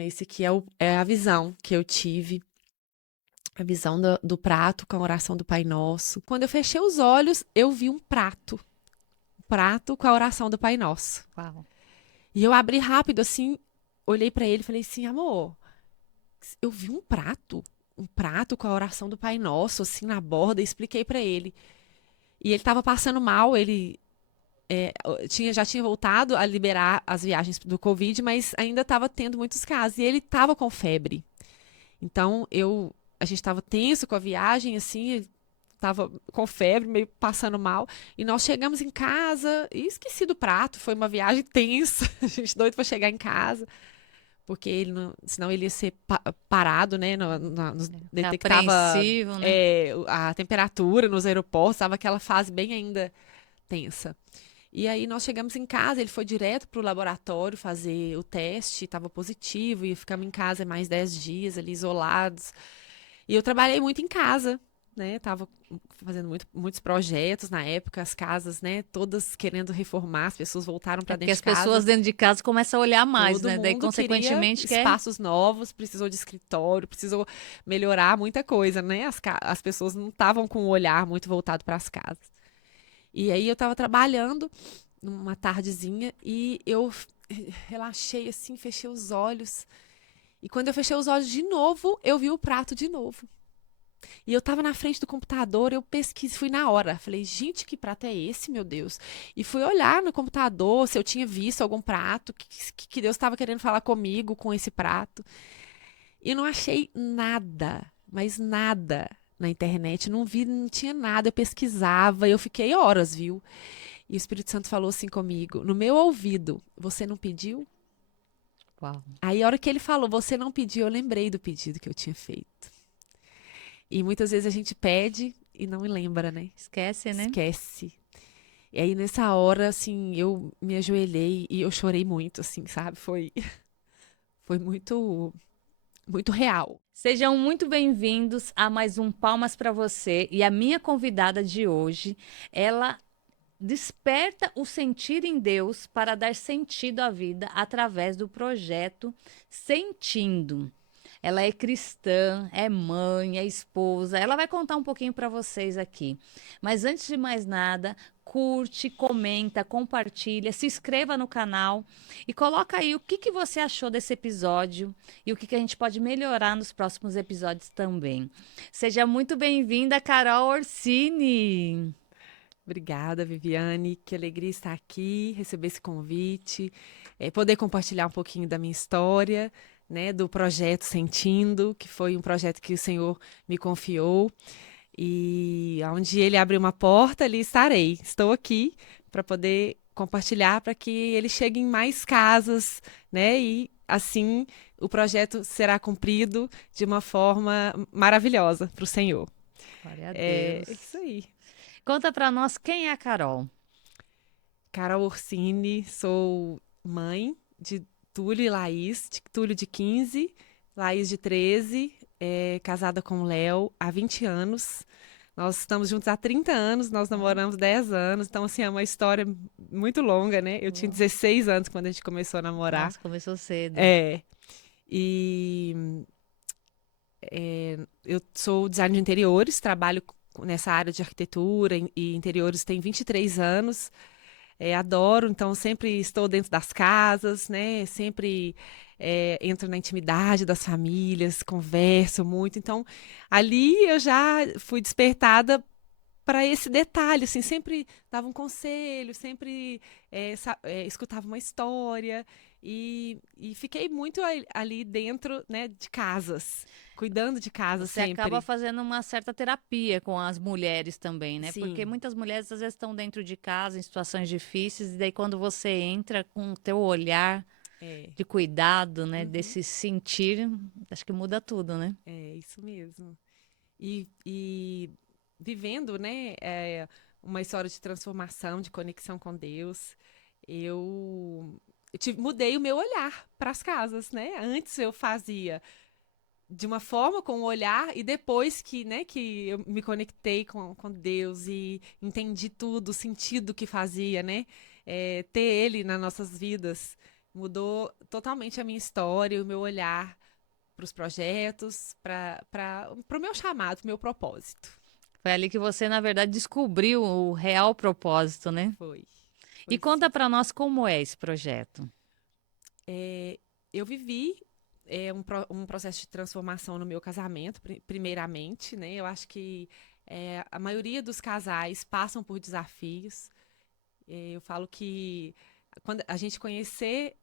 Então, esse aqui é a visão que eu tive, a visão do prato com a oração do Pai Nosso. Quando eu fechei os olhos, eu vi um prato com a oração do Pai Nosso. Uau. E eu abri rápido assim, olhei pra ele e falei assim, amor, eu vi um prato com a oração do Pai Nosso, assim, na borda, e expliquei pra ele. E ele tava passando mal, ele já tinha voltado a liberar as viagens do Covid, mas ainda estava tendo muitos casos. E ele estava com febre. Então, a gente estava tenso com a viagem, assim, ele estava com febre, meio passando mal. E nós chegamos em casa e esqueci do prato. Foi uma viagem tensa. A gente doido para chegar em casa. Porque ele não, senão ele ia ser parado, né? É Detectava apreensivo, né? a temperatura nos aeroportos, estava aquela fase bem ainda tensa. E aí nós chegamos em casa, ele foi direto para o laboratório fazer o teste, estava positivo, e ficamos em casa mais 10 dias ali isolados. E eu trabalhei muito em casa, né? Tava fazendo muitos projetos na época, as casas, né? Todas querendo reformar, as pessoas voltaram É para porque dentro de as pessoas casa. dentro de casa começam a olhar mais, Todo né? Daí, mundo queria consequentemente, quer. espaços novos, precisou de escritório, precisou melhorar muita coisa, né? As pessoas não estavam com o olhar muito voltado para as casas. E aí eu estava trabalhando numa tardezinha e eu relaxei assim, fechei os olhos. E quando eu fechei os olhos de novo, eu vi o prato de novo. E eu tava na frente do computador, eu pesquisei, fui na hora. Falei, gente, que prato é esse, meu Deus? E fui olhar no computador se eu tinha visto algum prato, que Deus estava querendo falar comigo com esse prato. E não achei nada, mas nada na internet. Não vi, não tinha nada. Eu pesquisava, eu fiquei horas, viu? E o Espírito Santo falou assim comigo, no meu ouvido, você não pediu? Uau. Aí a hora que ele falou, você não pediu, eu lembrei do pedido que eu tinha feito. E muitas vezes a gente pede e não lembra, né? Esquece, né? Esquece. E aí nessa hora, assim, eu me ajoelhei e eu chorei muito, assim, sabe? Foi muito real. Sejam muito bem-vindos a mais um Palmas para você. E a minha convidada de hoje, ela desperta o sentir em Deus para dar sentido à vida através do projeto Sentindo. Ela é cristã, é mãe, é esposa. Ela vai contar um pouquinho para vocês aqui. Mas antes de mais nada, curte, comenta, compartilha, se inscreva no canal e coloca aí o que você achou desse episódio e o que a gente pode melhorar nos próximos episódios também. Seja muito bem-vinda, Carol Orsini. Obrigada, Viviane. Que alegria estar aqui, receber esse convite, poder compartilhar um pouquinho da minha história, né, do projeto Sentindo, que foi um projeto que o Senhor me confiou. E onde ele abre uma porta, ali estarei. Estou aqui para poder compartilhar para que ele chegue em mais casas, né? E assim o projeto será cumprido de uma forma maravilhosa para o Senhor. Glória a É Deus. isso aí. Conta para nós quem é a Carol. Carol Orsini, sou mãe de Túlio e Laís, de Túlio de 15, Laís de 13, casada com o Léo há 20 anos. Nós estamos juntos há 30 anos, nós Ó, namoramos 10 anos, então assim, é uma história muito longa, né? Eu tinha ó. 16 anos quando a gente começou a namorar. Nossa, começou cedo. É, e eu sou designer de interiores, trabalho nessa área de arquitetura e interiores tem 23 anos. Adoro, então sempre estou dentro das casas, né? Sempre entro na intimidade das famílias, converso muito. Então, ali eu já fui despertada para esse detalhe, assim, sempre dava um conselho, sempre escutava uma história e fiquei muito ali dentro, né, de casas, cuidando de casa Você acaba sempre. fazendo uma certa terapia com as mulheres também, né? Porque Sim, muitas mulheres às vezes estão dentro de casa em situações difíceis e daí quando você entra com o teu olhar é, de cuidado, né, uhum, desse sentir, acho que muda tudo, né? é isso mesmo. E vivendo, né, uma história de transformação, de conexão com Deus, mudei o meu olhar para as casas, né? Antes eu fazia de uma forma com o olhar e depois que eu me conectei com Deus e entendi tudo, o sentido que fazia, né? Ter Ele nas nossas vidas. Mudou totalmente a minha história, o meu olhar para os projetos, para o meu chamado, para o meu propósito. Foi ali que você, na verdade, descobriu o real propósito, né? Foi. E Foi sim. conta para nós como é esse projeto. É, eu vivi um processo de transformação no meu casamento, primeiramente, né? Eu acho que a maioria dos casais passam por desafios. Eu falo que quando a gente conhecer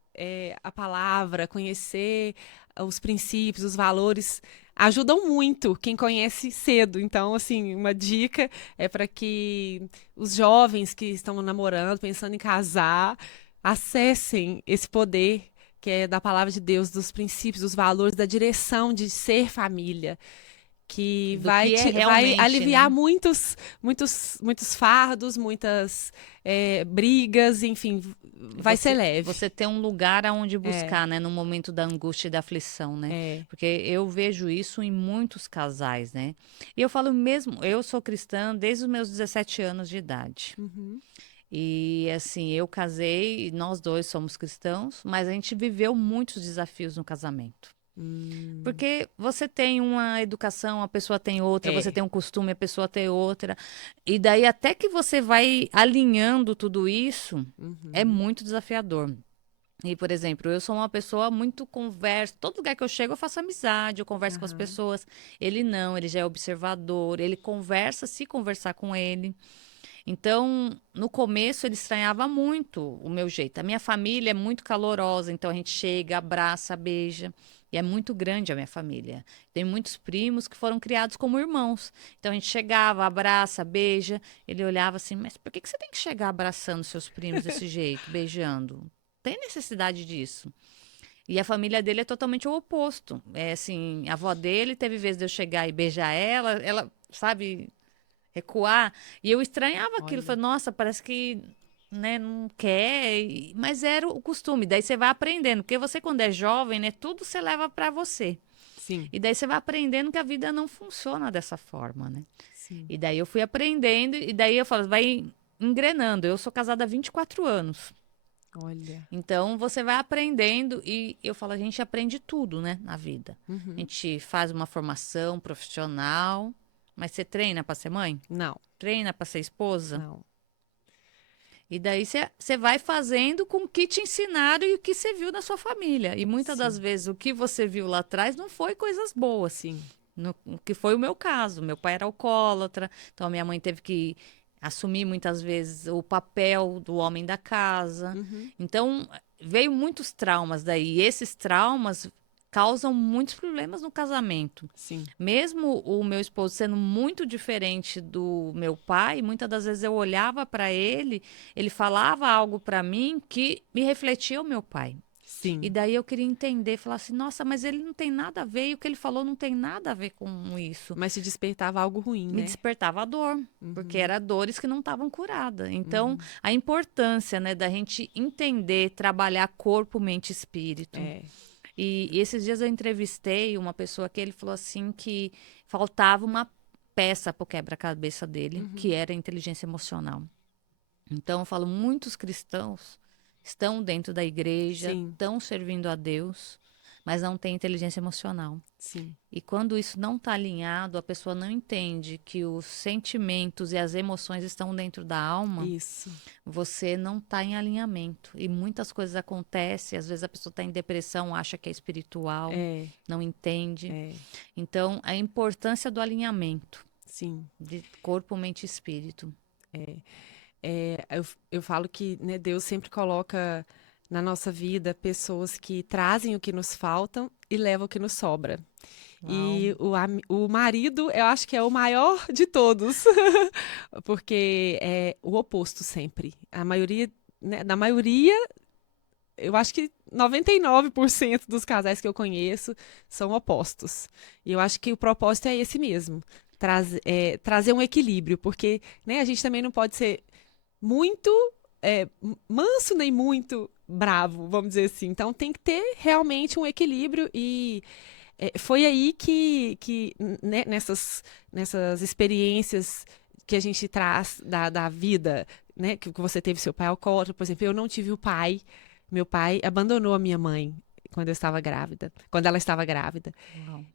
a palavra, conhecer os princípios, os valores, ajudam muito quem conhece cedo. Então, assim, uma dica é para que os jovens que estão namorando, pensando em casar, acessem esse poder que é da palavra de Deus, dos princípios, dos valores, da direção de ser família que Do que é vai realmente, aliviar né? muitos fardos, muitas brigas, enfim, vai ser leve. Você ter um lugar aonde É, buscar, né, no momento da angústia e da aflição, né? é. Porque eu vejo isso em muitos casais, né? E eu falo mesmo, eu sou cristã desde os meus 17 anos de idade. Uhum, E assim, eu casei, nós dois somos cristãos, mas a gente viveu muitos desafios no casamento. hum, Porque você tem uma educação, a pessoa tem outra, você é. tem um costume, a pessoa tem outra. E daí, até que você vai alinhando tudo isso, é Uhum, muito desafiador. E, por exemplo, eu sou uma pessoa muito conversa. Todo lugar que eu chego, eu faço amizade, eu converso com as aham, pessoas. Ele não, ele já é observador, ele conversa se conversar com ele. Então, no começo, ele estranhava muito o meu jeito. A minha família é muito calorosa, então a gente chega, abraça, beija. E é muito grande a minha família. Tem muitos primos que foram criados como irmãos. Então a gente chegava, abraça, beija. Ele olhava assim, mas por que que você tem que chegar abraçando seus primos desse jeito, beijando? Tem necessidade disso. E a família dele é totalmente o oposto. É assim, a avó dele teve vez de eu chegar e beijar ela, sabe, recuar. E eu estranhava aquilo. olha, Falei, nossa, parece que, né, não quer. Mas era o costume. Daí você vai aprendendo. Porque você, quando é jovem, né, tudo você leva para você. sim, E daí você vai aprendendo que a vida não funciona dessa forma, né? sim, E daí eu fui aprendendo. E daí eu falo, vai engrenando. Eu sou casada há 24 anos. olha, Então você vai aprendendo. E eu falo, a gente aprende tudo, né, na vida. A uhum, gente faz uma formação profissional. Mas você treina para ser mãe? não, Treina para ser esposa? não, E daí você vai fazendo com o que te ensinaram e o que você viu na sua família. E muitas das sim, vezes o que você viu lá atrás não foi coisas boas. sim, O que foi o meu caso. Meu pai era alcoólatra, então a minha mãe teve que assumir muitas vezes o papel do homem da casa. uhum, Então veio muitos traumas daí. E esses traumas causam muitos problemas no casamento. sim, Mesmo o meu esposo sendo muito diferente do meu pai, muitas das vezes eu olhava para ele, ele falava algo para mim que me refletia o meu pai. E sim, daí eu queria entender, falar assim, nossa, mas ele não tem nada a ver, e o que ele falou não tem nada a ver com isso. mas te despertava algo ruim, Me né? despertava a dor, porque Uhum, eram dores que não estavam curadas. Então, uhum, a importância, né, da gente entender, trabalhar corpo, mente e espírito. é, E esses dias eu entrevistei uma pessoa que ele falou assim que faltava uma peça para o quebra-cabeça dele, que uhum, era a inteligência emocional. Então, eu falo, muitos cristãos estão dentro da igreja, sim, estão servindo a Deus, mas não têm inteligência emocional. sim, E quando isso não está alinhado, a pessoa não entende que os sentimentos e as emoções estão dentro da alma, isso, você não está em alinhamento. E muitas coisas acontecem, às vezes a pessoa está em depressão, acha que é espiritual, é, não entende. é, Então, a importância do alinhamento sim. de corpo, mente e espírito. Eu falo que, né, Deus sempre coloca na nossa vida pessoas que trazem o que nos faltam e levam o que nos sobra. Uau. E o marido, eu acho que é o maior de todos, porque é o oposto sempre. A maioria, né, na maioria, eu acho que 99% dos casais que eu conheço são opostos. E eu acho que o propósito é esse mesmo. Trazer um equilíbrio, porque né, a gente também não pode ser muito manso nem muito bravo, vamos dizer assim. Então tem que ter realmente um equilíbrio e foi aí que né, nessas experiências que a gente traz da vida, né, que você teve seu pai alcoólatra, por exemplo, eu não tive o pai. Meu pai abandonou a minha mãe quando eu estava grávida, quando ela estava grávida. Uau.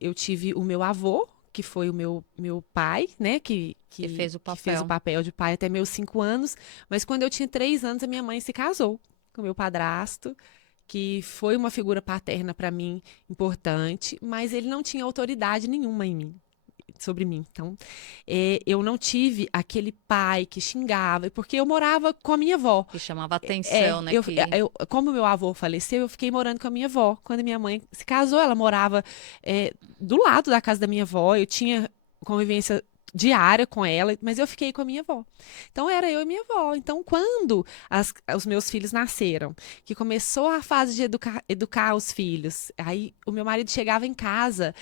Eu tive o meu avô, que foi o meu pai, né? Que fez o Que fez o papel. papel de pai até meus 5 anos. Mas quando eu tinha 3 anos, a minha mãe se casou com o meu padrasto, que foi uma figura paterna para mim importante, mas ele não tinha autoridade nenhuma em mim. Sobre mim. Então, eu não tive aquele pai que xingava, porque eu morava com a minha avó. Que chamava atenção, né? Como meu avô faleceu, eu fiquei morando com a minha avó. Quando minha mãe se casou, ela morava do lado da casa da minha avó. Eu tinha convivência diária com ela, mas eu fiquei com a minha avó. Então era eu e minha avó. Então, quando os meus filhos nasceram, que começou a fase de educar os filhos, aí o meu marido chegava em casa,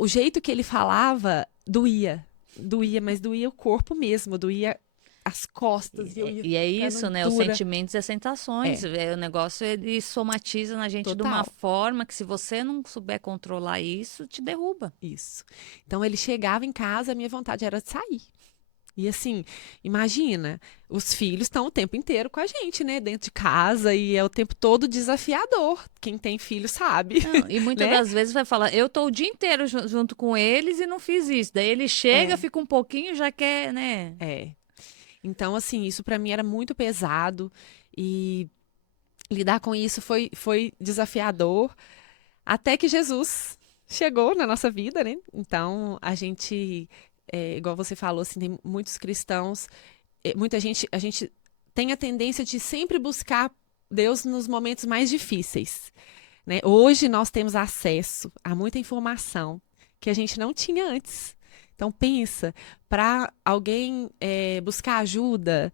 o jeito que ele falava doía. Doía, mas doía o corpo mesmo, doía as costas. E eu ia E é isso, ficando né? Os dura. sentimentos e as sensações. É, O negócio ele somatiza na gente de uma total. forma que, se você não souber controlar isso, te derruba. Isso. Então ele chegava em casa, a minha vontade era de sair. E assim, imagina, os filhos estão o tempo inteiro com a gente, né? Dentro de casa e é o tempo todo desafiador. Quem tem filho sabe, Não, e muitas né? das vezes vai falar, eu tô o dia inteiro junto com eles e não fiz isso. Daí ele chega, É, fica um pouquinho, já quer, né? é. Então, assim, isso para mim era muito pesado e lidar com isso foi desafiador. Até que Jesus chegou na nossa vida, né? Então, a gente, igual você falou, assim, tem muitos cristãos, muita gente, a gente tem a tendência de sempre buscar Deus nos momentos mais difíceis, né? Hoje nós temos acesso a muita informação que a gente não tinha antes. Então, pensa, para alguém buscar ajuda,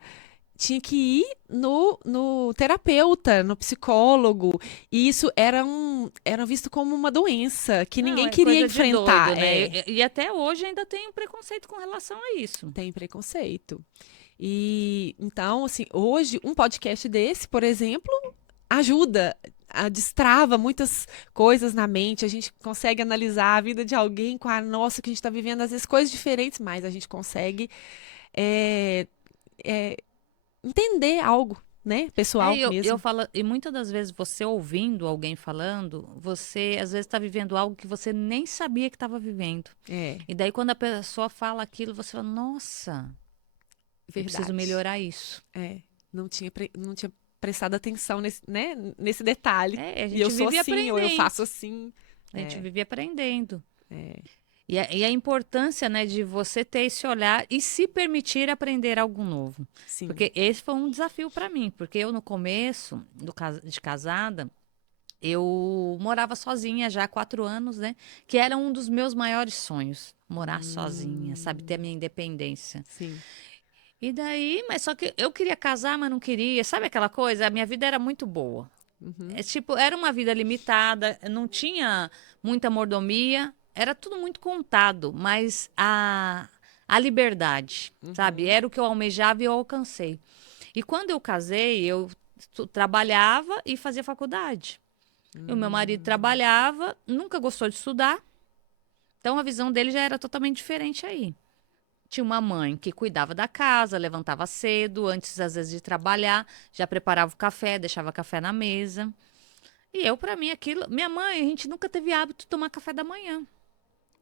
tinha que ir no terapeuta, no psicólogo, e isso era visto como uma doença que Não, ninguém é queria coisa de doido, enfrentar. né? E até hoje ainda tem um preconceito com relação a isso. Tem preconceito. E então, assim, hoje um podcast desse, por exemplo, ajuda, destrava muitas coisas na mente. A gente consegue analisar a vida de alguém com a nossa que a gente está vivendo, às vezes coisas diferentes, mas a gente consegue é, é, entender algo, né? Pessoal Eu mesmo. falo, e muitas das vezes você ouvindo alguém falando, você às vezes está vivendo algo que você nem sabia que estava vivendo. É, E daí, quando a pessoa fala aquilo, você fala, nossa, eu preciso verdade. melhorar isso. É, não tinha prestado atenção nesse, né, nesse detalhe. É, a E eu gente sou vive assim, ou eu aprendendo. faço assim. A gente É, vive aprendendo. é, E a importância, né, de você ter esse olhar e se permitir aprender algo novo. sim. Porque esse foi um desafio para mim. Porque eu, no começo de casada, eu morava sozinha já há 4 anos, né? Que era um dos meus maiores sonhos. Morar sozinha, sabe? Ter a Hum, minha independência. sim. E daí, mas só que eu queria casar, mas não queria. Sabe aquela coisa? A minha vida era muito boa. Uhum, É tipo, era uma vida limitada, não tinha muita mordomia, era tudo muito contado, mas a liberdade, sabe? uhum, Era o que eu almejava e eu alcancei. E quando eu casei, eu trabalhava e fazia faculdade. E o meu marido hum, trabalhava, nunca gostou de estudar, então a visão dele já era totalmente diferente aí. Tinha uma mãe que cuidava da casa, levantava cedo, antes às vezes de trabalhar, já preparava o café, deixava café na mesa. E eu, pra mim, aquilo. Minha mãe, a gente nunca teve hábito de tomar café da manhã.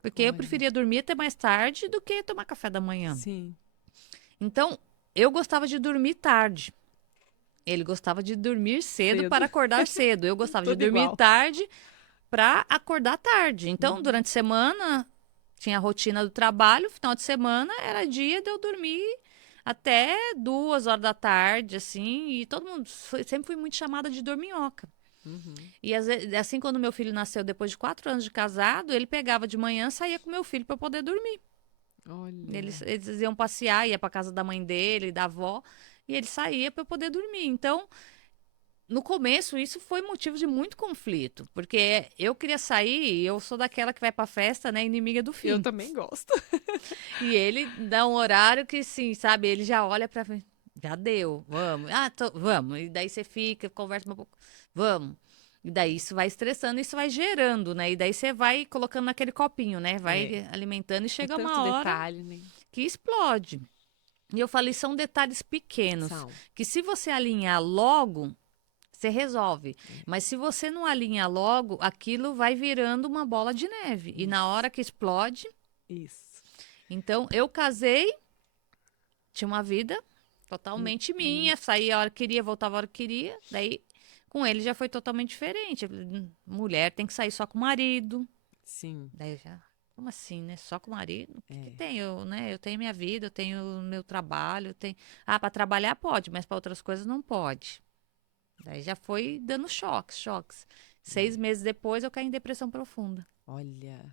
Porque eu olha, preferia dormir até mais tarde do que tomar café da manhã. sim. Então, eu gostava de dormir tarde. Ele gostava de dormir cedo Cedo. para acordar cedo. Eu gostava de Tudo dormir igual. tarde para acordar tarde. Então, Uhum, durante a semana, tinha a rotina do trabalho. Final de semana era dia de eu dormir até 2 horas da tarde, assim. E todo mundo. Sempre fui muito chamada de dorminhoca. uhum. E assim, quando meu filho nasceu, depois de 4 anos de casado, ele pegava de manhã, saía com meu filho para poder dormir. Olha. Eles iam passear, ia para casa da mãe dele, da avó, e ele saía para eu poder dormir. Então, no começo, isso foi motivo de muito conflito, porque eu queria sair, e eu sou daquela que vai para festa, né, inimiga do Eu fim. também gosto. E ele dá um horário que, sim, sabe, ele já olha para mim, já deu, vamos. Ah, vamos. E daí você fica, conversa um pouco, vamos. E daí isso vai estressando, isso vai gerando, né? E daí você vai colocando naquele copinho, né? É, Vai alimentando e é chega tanto uma hora detalhe, né? que explode. E eu falei, são detalhes pequenos, São. que se você alinhar logo, você resolve. Mas se você não alinhar logo, aquilo vai virando uma bola de neve. E na hora que explode, Isso. então eu casei, tinha uma vida totalmente minha, saía a hora que queria, voltava a hora que queria. Daí com ele já foi totalmente diferente. Eu falei, Mulher tem que sair só com o marido. Sim. Daí eu já, como assim, né? Só com o marido? O que É. que tem? Eu, né? Eu tenho minha vida, eu tenho o meu trabalho, eu tenho... Ah, para trabalhar pode, mas para outras coisas não pode. Daí já foi dando choques, choques. 6 meses depois eu caí em depressão profunda. Olha.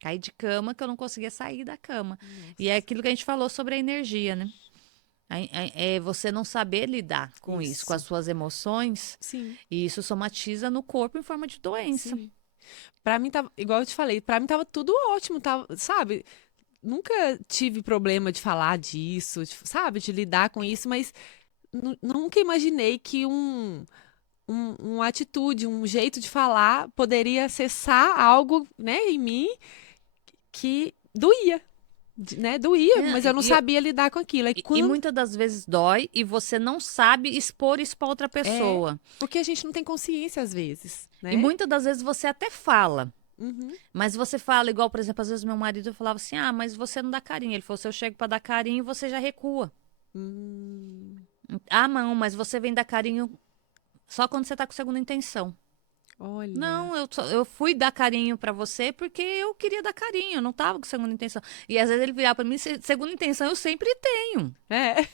Caí de cama que eu não conseguia sair da cama. E é Nossa. aquilo que a gente falou sobre a energia, né? É você não saber lidar com isso, com Isso. as suas emoções, Sim. e isso somatiza no corpo em forma de doença. Sim. Pra mim tava, igual eu te falei, pra mim tava tudo ótimo, tava, sabe? Nunca tive problema de falar disso, sabe? De lidar com isso, mas nunca imaginei que uma atitude, um jeito de falar poderia acessar algo, né, em mim que doía, né? Doía, É, mas eu não sabia lidar com aquilo. Aí e quando muitas das vezes dói e você não sabe expor isso para outra é, pessoa. porque a gente não tem consciência às vezes, E né? muitas das vezes você até fala. Uhum. Mas você fala, igual, por exemplo, às vezes meu marido falava assim: ah, mas você não dá carinho. Ele falou: se eu chego para dar carinho, você já recua. Hum, Ah, não, mas você vem dar carinho só quando você tá com segunda intenção. olha, Não, eu fui dar carinho pra você porque eu queria dar carinho, eu não tava com segunda intenção. E às vezes ele virava pra mim, segunda intenção eu sempre tenho. é,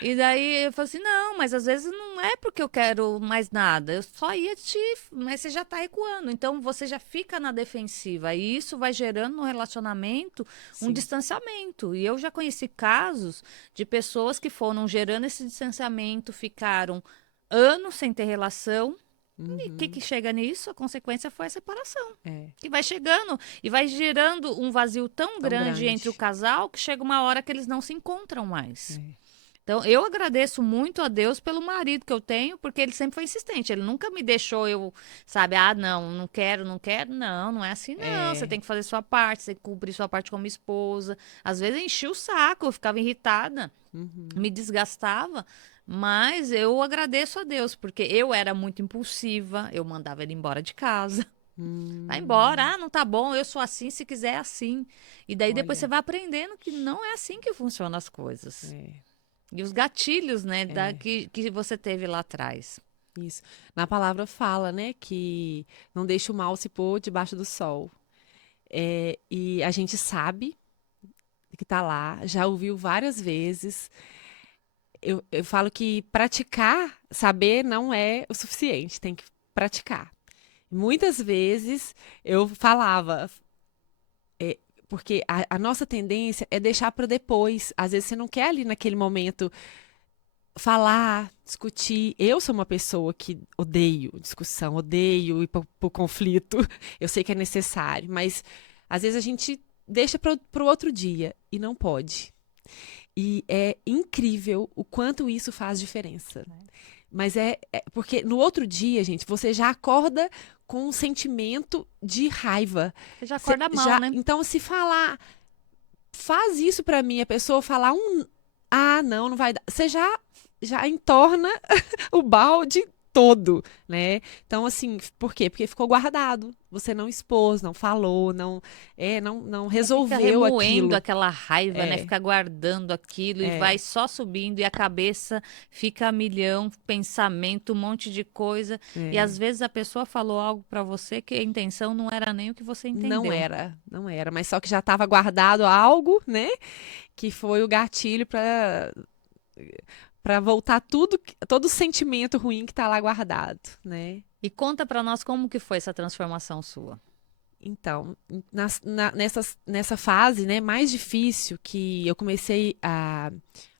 E daí eu falei assim, não, mas às vezes não é porque eu quero mais nada, eu só ia te... Mas você já tá recuando, então você já fica na defensiva. E isso vai gerando no relacionamento um sim. distanciamento. E eu já conheci casos de pessoas que foram gerando esse distanciamento, ficaram anos sem ter relação. E o que, Uhum. que chega nisso? A consequência foi a separação. É, E vai chegando, e vai gerando um vazio tão tão grande entre o grande. casal que chega uma hora que eles não se encontram mais. É, Então, eu agradeço muito a Deus pelo marido que eu tenho, porque ele sempre foi insistente. Ele nunca me deixou eu, sabe, ah, não, não quero, não quero. Não, não é assim, não. Você é, tem que fazer sua parte, você tem que cumprir sua parte como esposa. Às vezes enchia o saco, eu ficava irritada, uhum. me desgastava. Mas eu agradeço a Deus, porque eu era muito impulsiva, eu mandava ele embora de casa. Vai embora, Hum, ah, não tá bom, eu sou assim, se quiser é assim. E daí depois você olha, vai aprendendo que não é assim que funcionam as coisas. é, E os gatilhos, né, é, que você teve lá atrás. isso. Na palavra fala, né, que não deixa o mal se pôr debaixo do sol. É, e a gente sabe que tá lá, já ouviu várias vezes. Eu falo que praticar, saber não é o suficiente, tem que praticar. Muitas vezes eu falava, é, porque a nossa tendência é deixar para depois. Às vezes você não quer ali naquele momento falar, discutir. Eu sou uma pessoa que odeio discussão, odeio ir para o conflito. Eu sei que é necessário, mas às vezes a gente deixa para o outro dia e não pode. E é incrível o quanto isso faz diferença. Mas é porque no outro dia, gente, você já acorda com um sentimento de raiva. Você já acorda mal, Já, né? então, se falar, faz isso pra mim, a pessoa falar não, não vai dar. Você já entorna o balde todo, né? Então, assim, por quê? Porque ficou guardado. Você não expôs, não falou, não Você fica resolveu remoendo aquilo. aquela raiva, né? É, Fica guardando aquilo e vai é, só subindo e a cabeça fica a milhão, pensamento, um monte de coisa. E às é. vezes a pessoa falou algo pra você que a intenção não era nem o que você Não entendeu. era, não era, mas só que já estava guardado algo, né? Que foi o gatilho para voltar todo o sentimento ruim que está lá guardado, né? E conta pra nós como que foi essa transformação sua. Então, nessa fase, né, mais difícil, que eu comecei a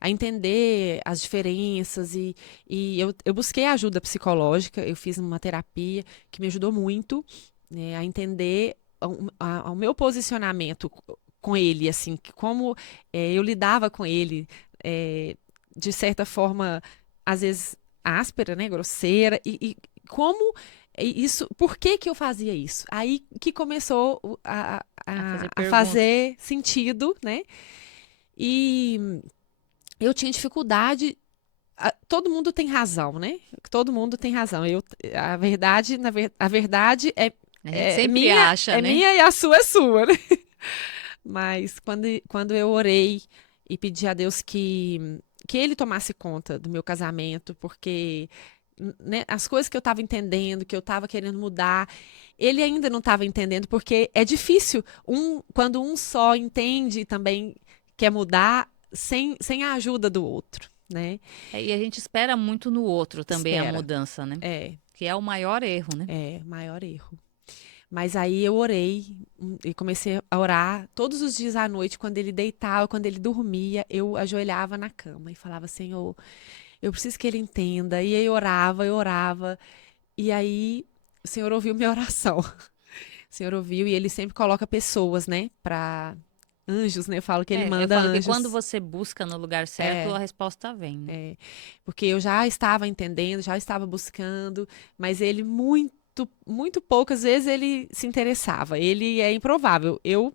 entender as diferenças e eu busquei ajuda psicológica, eu fiz uma terapia que me ajudou muito, né, a entender o meu posicionamento com ele, assim, como eu lidava com ele, de certa forma, às vezes áspera, né, grosseira, e como isso, por que que eu fazia isso? Aí que começou A fazer a perguntas. fazer sentido, né? E eu tinha dificuldade. Todo mundo tem razão, né? Todo mundo tem razão. A verdade A gente sempre minha, acha, né? minha e a sua é sua, né? Mas quando eu orei e pedi a Deus que Ele tomasse conta do meu casamento, porque né, as coisas que eu estava entendendo, que eu estava querendo mudar, Ele ainda não estava entendendo, porque é difícil quando um só entende e também quer mudar sem a ajuda do outro, né? E a gente espera muito no outro também a Espera. mudança, né? É, Que é o maior erro, né? maior erro. Mas aí eu orei e comecei a orar todos os dias à noite, quando ele deitava, quando ele dormia, eu ajoelhava na cama e falava, Senhor, eu preciso que ele entenda. E aí eu orava, e aí o Senhor ouviu minha oração. O Senhor ouviu e ele sempre coloca pessoas, né, para anjos, né? Eu falo que ele Eu manda falo que quando anjos. você busca no lugar certo, É, a resposta vem, né? porque eu já estava entendendo, já estava buscando, mas ele muito poucas vezes ele se interessava. Ele é improvável. Eu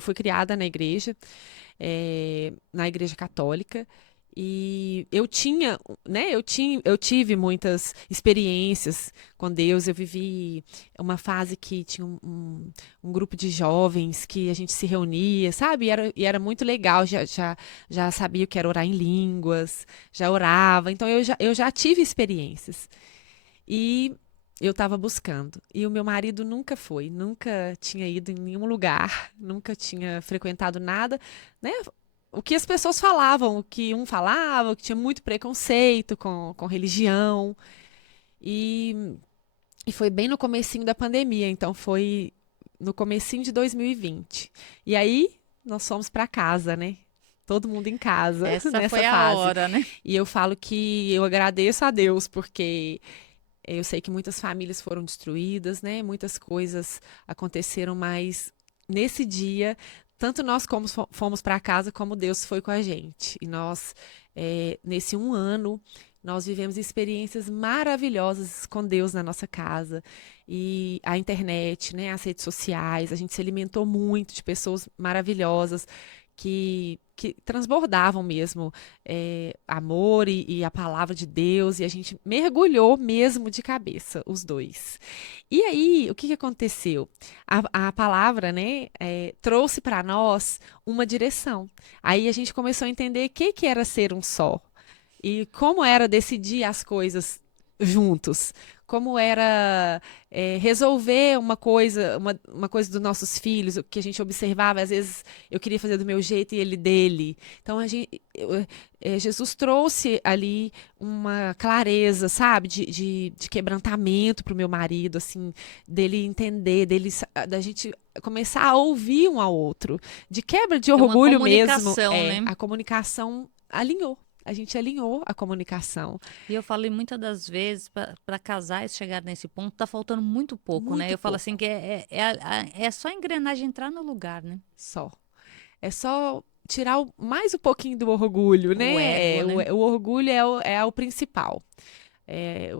fui criada na igreja, na igreja católica. E eu tive muitas experiências com Deus. Eu vivi uma fase que tinha um grupo de jovens que a gente se reunia, sabe? E era muito legal. Já sabia o que era orar em línguas, já orava. Então eu já tive experiências. E eu estava buscando. E o meu marido nunca tinha ido em nenhum lugar, nunca tinha frequentado nada, né? O que as pessoas falavam, o que um falava, que tinha muito preconceito com religião. E, e foi bem no comecinho da pandemia, então foi no comecinho de 2020. E aí nós fomos para casa, né? Todo mundo em casa Essa nessa foi a fase. hora, né? E eu falo que eu agradeço a Deus, porque eu sei que muitas famílias foram destruídas, né? Muitas coisas aconteceram, mas nesse dia, tanto nós como fomos para casa, como Deus foi com a gente. E nós, nesse um ano, nós vivemos experiências maravilhosas com Deus na nossa casa. E a internet, né? As redes sociais, a gente se alimentou muito de pessoas maravilhosas que transbordavam mesmo amor e a palavra de Deus, e a gente mergulhou mesmo de cabeça, os dois. E aí, o que aconteceu? A palavra, né, trouxe para nós uma direção. Aí a gente começou a entender o que era ser um só e como era decidir as coisas juntos. Como era resolver uma coisa dos nossos filhos, o que a gente observava, às vezes eu queria fazer do meu jeito e ele dele. Então Jesus trouxe ali uma clareza, sabe, de quebrantamento para o meu marido, assim, dele entender, da gente começar a ouvir um ao outro, de quebra de É uma orgulho mesmo. comunicação, né? A comunicação alinhou. A gente alinhou a comunicação. E eu falei muitas das vezes, para casais chegar nesse ponto, tá faltando muito pouco, né? Muito Eu falo assim pouco. que é só a engrenagem entrar no lugar, né? Só. É só tirar mais um pouquinho do orgulho, O né? ego, né? O orgulho é o principal.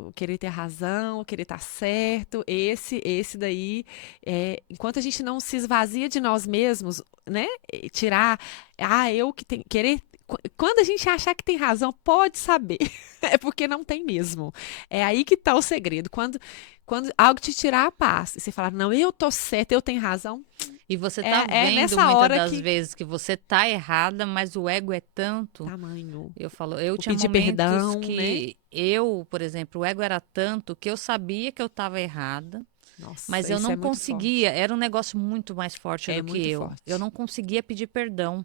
O querer ter razão, o querer estar certo, esse daí, enquanto a gente não se esvazia de nós mesmos, né? Tirar, eu que tenho, querer. Quando a gente achar que tem razão, pode saber. É porque não tem mesmo. É aí que está o segredo. Quando algo te tirar a paz, e você falar, não, eu tô certa, eu tenho razão, E você tá é vendo nessa muitas hora das que. vezes que você tá errada, mas o ego é tanto. Tamanho. Eu falo, eu O tinha pedir momentos perdão, né? que eu, por exemplo, o ego era tanto que eu sabia que eu estava errada, mas Nossa, eu isso não é muito conseguia, forte. era um negócio muito mais forte É do que muito eu. Eu forte. não conseguia pedir perdão.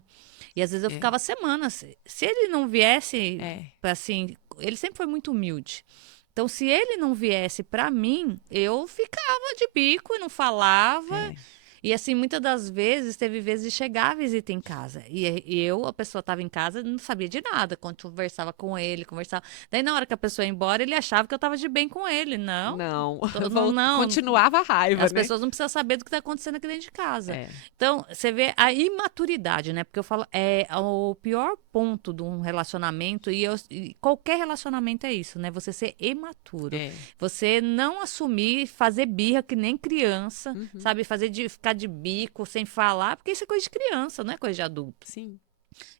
E às vezes eu É, ficava semanas. Se ele não viesse, é, assim, ele sempre foi muito humilde. Então, se ele não viesse para mim, eu ficava de bico e não falava. é. E assim, muitas das vezes, teve vezes de chegar a visita em casa. E eu, a pessoa estava em casa, não sabia de nada. Quando conversava com ele, conversava. Daí, na hora que a pessoa ia embora, ele achava que eu estava de bem com ele. Não, Não, não, não. continuava a raiva, As né? pessoas não precisam saber do que está acontecendo aqui dentro de casa. É, Então, você vê a imaturidade, né? Porque eu falo, é o pior ponto de um relacionamento, e qualquer relacionamento é isso, né? Você ser imaturo. é. Você não assumir, fazer birra que nem criança, Uhum, sabe? Ficar de bico sem falar, porque isso é coisa de criança, não é coisa de adulto. sim.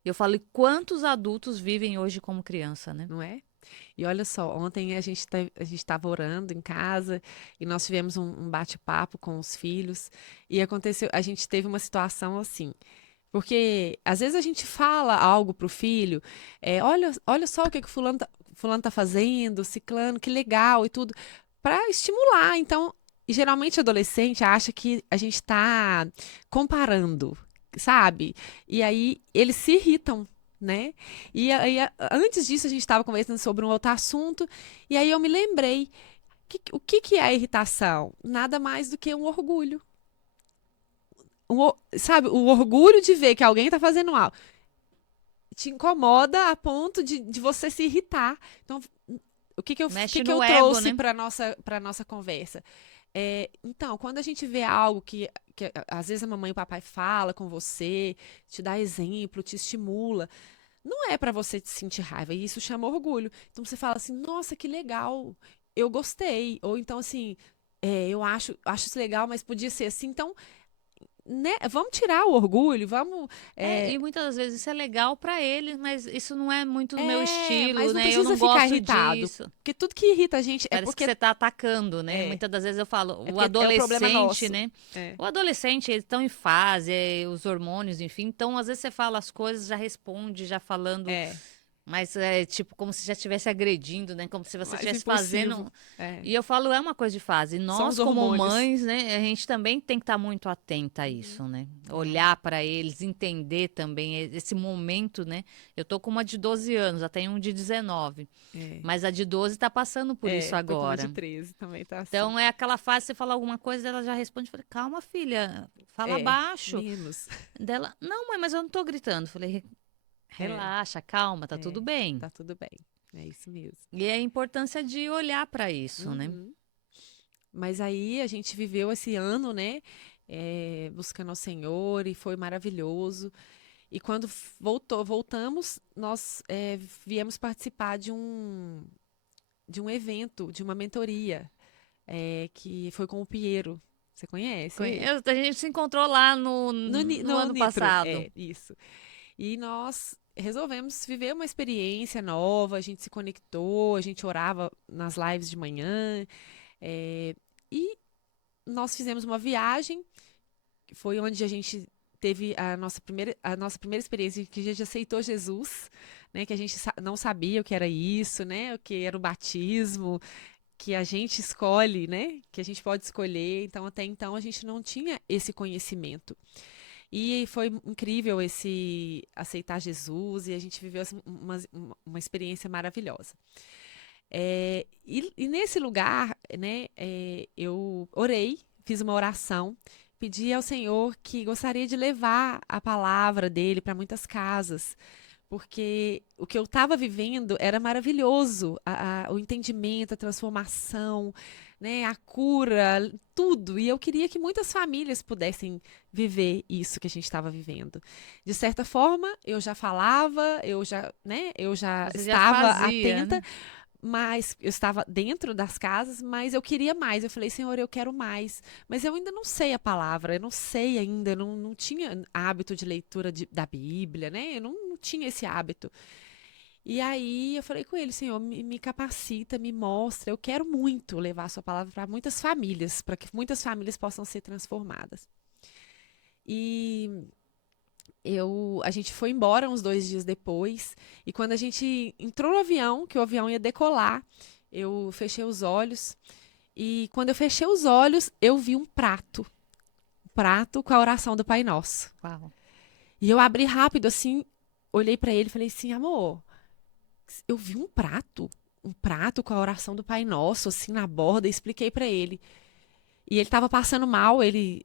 Eu falo, e quantos adultos vivem hoje como criança, né? não é? E olha só, ontem a gente estava orando em casa e nós tivemos um bate-papo com os filhos e aconteceu, a gente teve uma situação assim, porque às vezes a gente fala algo pro filho, olha só o que que fulano tá fazendo, ciclano, que legal e tudo, para estimular. Então, e geralmente adolescente acha que a gente está comparando, sabe? E aí eles se irritam. Né? E aí, antes disso, a gente estava conversando sobre um outro assunto, e aí eu me lembrei, o que que é a irritação? Nada mais do que um orgulho. Sabe, o orgulho de ver que alguém está fazendo algo te incomoda a ponto de você se irritar. Então, o Mexe que que no eu ego, trouxe né? para nossa conversa? Então, quando a gente vê algo que às vezes a mamãe e o papai fala com você, te dá exemplo, te estimula, não é para você sentir raiva, e isso chama orgulho. Então você fala assim, nossa, que legal, eu gostei. Ou então assim, acho isso legal, mas podia ser assim. Então, né, vamos tirar o orgulho, vamos. E muitas das vezes isso é legal para eles, mas isso não é muito do meu Mas estilo, não né? Eu precisa não ficar gosto irritado. disso. Porque tudo que irrita a gente é Parece que porque você está atacando, né? é, Muitas das vezes eu falo, é o porque é o problema adolescente, nosso. né? É, O adolescente, eles estão em fase, os hormônios, enfim. Então, às vezes você fala as coisas, já responde, já falando. é Mas é tipo como se já estivesse agredindo, né? Como se você mais estivesse impulsivo. fazendo. É. E eu falo, é uma coisa de fase. São Nós, os como hormônios. mães, né, a gente também tem que estar muito atenta a Uhum. isso, né? É, Olhar para eles, entender também esse momento, né? Eu tô com uma de 12 anos, já tenho um de 19, é, mas a de 12 está passando por isso tô com uma de agora. 13 também tá assim. Então é aquela fase, você fala alguma coisa, ela já responde, falei, calma, filha, fala baixo. Menos. Dela, não, mãe, mas eu não tô gritando. Falei, É, relaxa, calma, tá tudo é, bem. tá tudo bem. É isso mesmo. E é a importância de olhar para isso, né? Uhum. Mas aí a gente viveu esse ano, né? Buscando ao Senhor e foi maravilhoso. E quando voltamos, nós viemos participar de um evento, de uma mentoria, que foi com o Piero. Você conhece ele? A gente se encontrou lá no No ano Nitro, passado. isso. E nós resolvemos viver uma experiência nova, a gente se conectou, a gente orava nas lives de manhã, e nós fizemos uma viagem, que foi onde a gente teve a nossa primeira experiência que a gente aceitou Jesus, né? Que a gente não sabia o que era isso, né? O que era o batismo, que a gente escolhe, né? Que a gente pode escolher. Então, até então, a gente não tinha esse conhecimento. E foi incrível esse aceitar Jesus e a gente viveu assim, uma experiência maravilhosa. E nesse lugar, né, eu orei, fiz uma oração, pedi ao Senhor que gostaria de levar a palavra dele para muitas casas, porque o que eu estava vivendo era maravilhoso, o entendimento, a transformação, né, a cura, tudo. E eu queria que muitas famílias pudessem viver isso que a gente estava vivendo. De certa forma, eu já falava, eu já Você já estava fazia, atenta, né? mas eu estava dentro das casas, mas eu queria mais. Eu falei, Senhor, eu quero mais. Mas eu ainda não sei a palavra, eu não sei ainda, não tinha hábito de leitura da Bíblia, né? Eu não tinha esse hábito. E aí eu falei com ele, Senhor, me capacita, me mostra. Eu quero muito levar a sua palavra para muitas famílias, para que muitas famílias possam ser transformadas. E a gente foi embora uns 2 dias depois, e quando a gente entrou no avião, que o avião ia decolar, eu fechei os olhos, e quando eu fechei os olhos, eu vi um prato com a oração do Pai Nosso. Uau. E eu abri rápido assim, olhei para ele e falei assim, amor, eu vi um prato com a oração do Pai Nosso, assim, na borda, e expliquei para ele. E ele estava passando mal, ele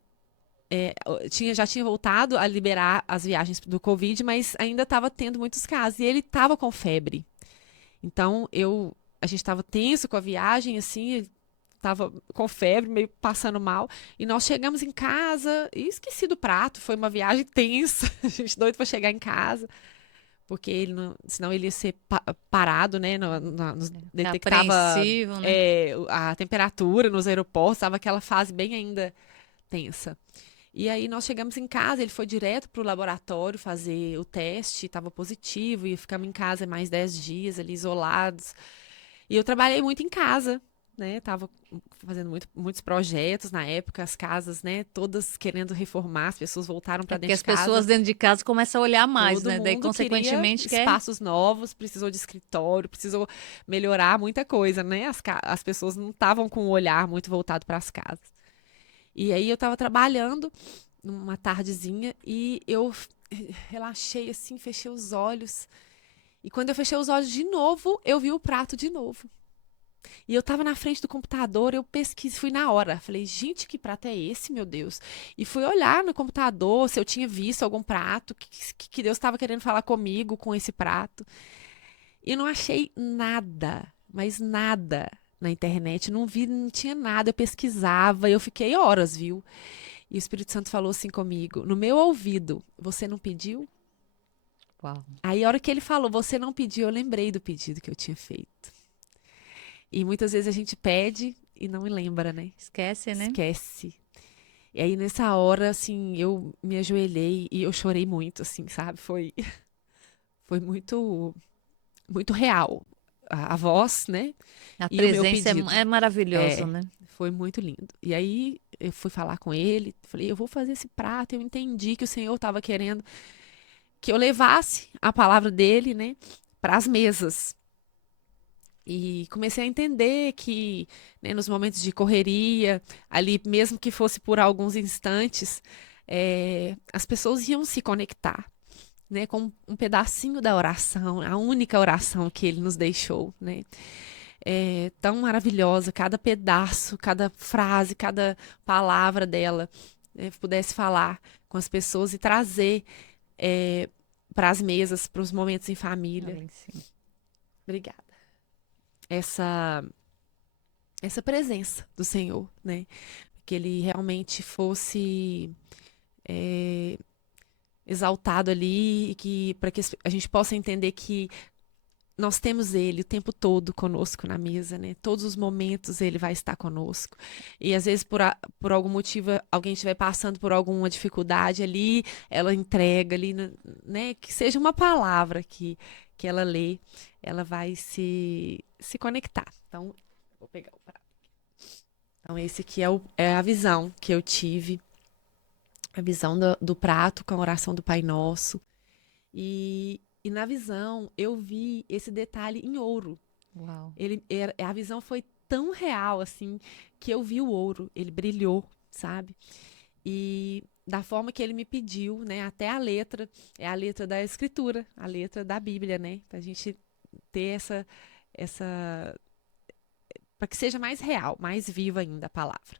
já tinha voltado a liberar as viagens do Covid, mas ainda estava tendo muitos casos. E ele estava com febre. Então, a gente estava tenso com a viagem, assim, ele estava com febre, meio passando mal. E nós chegamos em casa e esqueci do prato. Foi uma viagem tensa. A gente doido para chegar em casa, porque ele não, senão ele ia ser parado, né? Ficar Detectava apreensivo, né? a temperatura nos aeroportos, estava aquela fase bem ainda tensa. E aí nós chegamos em casa, ele foi direto para o laboratório fazer o teste, estava positivo, e ficamos em casa mais 10 dias ali isolados. E eu trabalhei muito em casa, né? Tava fazendo muitos projetos na época, as casas, né? Todas querendo reformar, as pessoas voltaram É para porque dentro as de casa. pessoas dentro de casa começam a olhar mais, Todo né? Daí, mundo queria consequentemente, quer. espaços novos, precisou de escritório, precisou melhorar muita coisa, né? As pessoas não estavam com o olhar muito voltado para as casas. E aí eu estava trabalhando numa tardezinha e eu relaxei assim, fechei os olhos. E quando eu fechei os olhos de novo, eu vi o prato de novo. E eu estava na frente do computador, eu pesquisei, fui na hora. Falei, gente, que prato é esse, meu Deus? E fui olhar no computador se eu tinha visto algum prato, que Deus estava querendo falar comigo com esse prato. E não achei nada, mas nada na internet. Não vi, não tinha nada. Eu pesquisava, eu fiquei horas, viu? E o Espírito Santo falou assim comigo, no meu ouvido, você não pediu? Uau. Aí, a hora que ele falou, você não pediu, eu lembrei do pedido que eu tinha feito. E muitas vezes a gente pede e não lembra, né? Esquece, né? Esquece. E aí, nessa hora, assim, eu me ajoelhei e eu chorei muito, assim, sabe? Foi muito real. A voz, né? A E o meu presença pedido. é maravilhoso, É, né? foi muito lindo. E aí, eu fui falar com ele, falei, eu vou fazer esse prato. Eu entendi que o Senhor estava querendo que eu levasse a palavra dele, né, para as mesas. E comecei a entender que, né, nos momentos de correria, ali, mesmo que fosse por alguns instantes, as pessoas iam se conectar, né, com um pedacinho da oração, a única oração que ele nos deixou, né. É tão maravilhosa, cada pedaço, cada frase, cada palavra dela, né, pudesse falar com as pessoas e trazer para as mesas, para os momentos em família. Amém, sim. Obrigada. Essa presença do Senhor, né? Que ele realmente fosse exaltado ali e que para que a gente possa entender que nós temos ele o tempo todo conosco na mesa, né? Todos os momentos ele vai estar conosco. E às vezes por algum motivo alguém estiver passando por alguma dificuldade ali, ela entrega ali, né? Que seja uma palavra que ela lê, ela vai se conectar. Então, vou pegar o prato. Então, esse aqui é a visão que eu tive, a visão do prato com a oração do Pai Nosso. E na visão, eu vi esse detalhe em ouro. Uau. A visão foi tão real, assim, que eu vi o ouro. Ele brilhou, sabe? E da forma que ele me pediu, né? Até a letra, é a letra da Escritura, a letra da Bíblia, né? Pra gente ter para que seja mais real, mais viva ainda a palavra.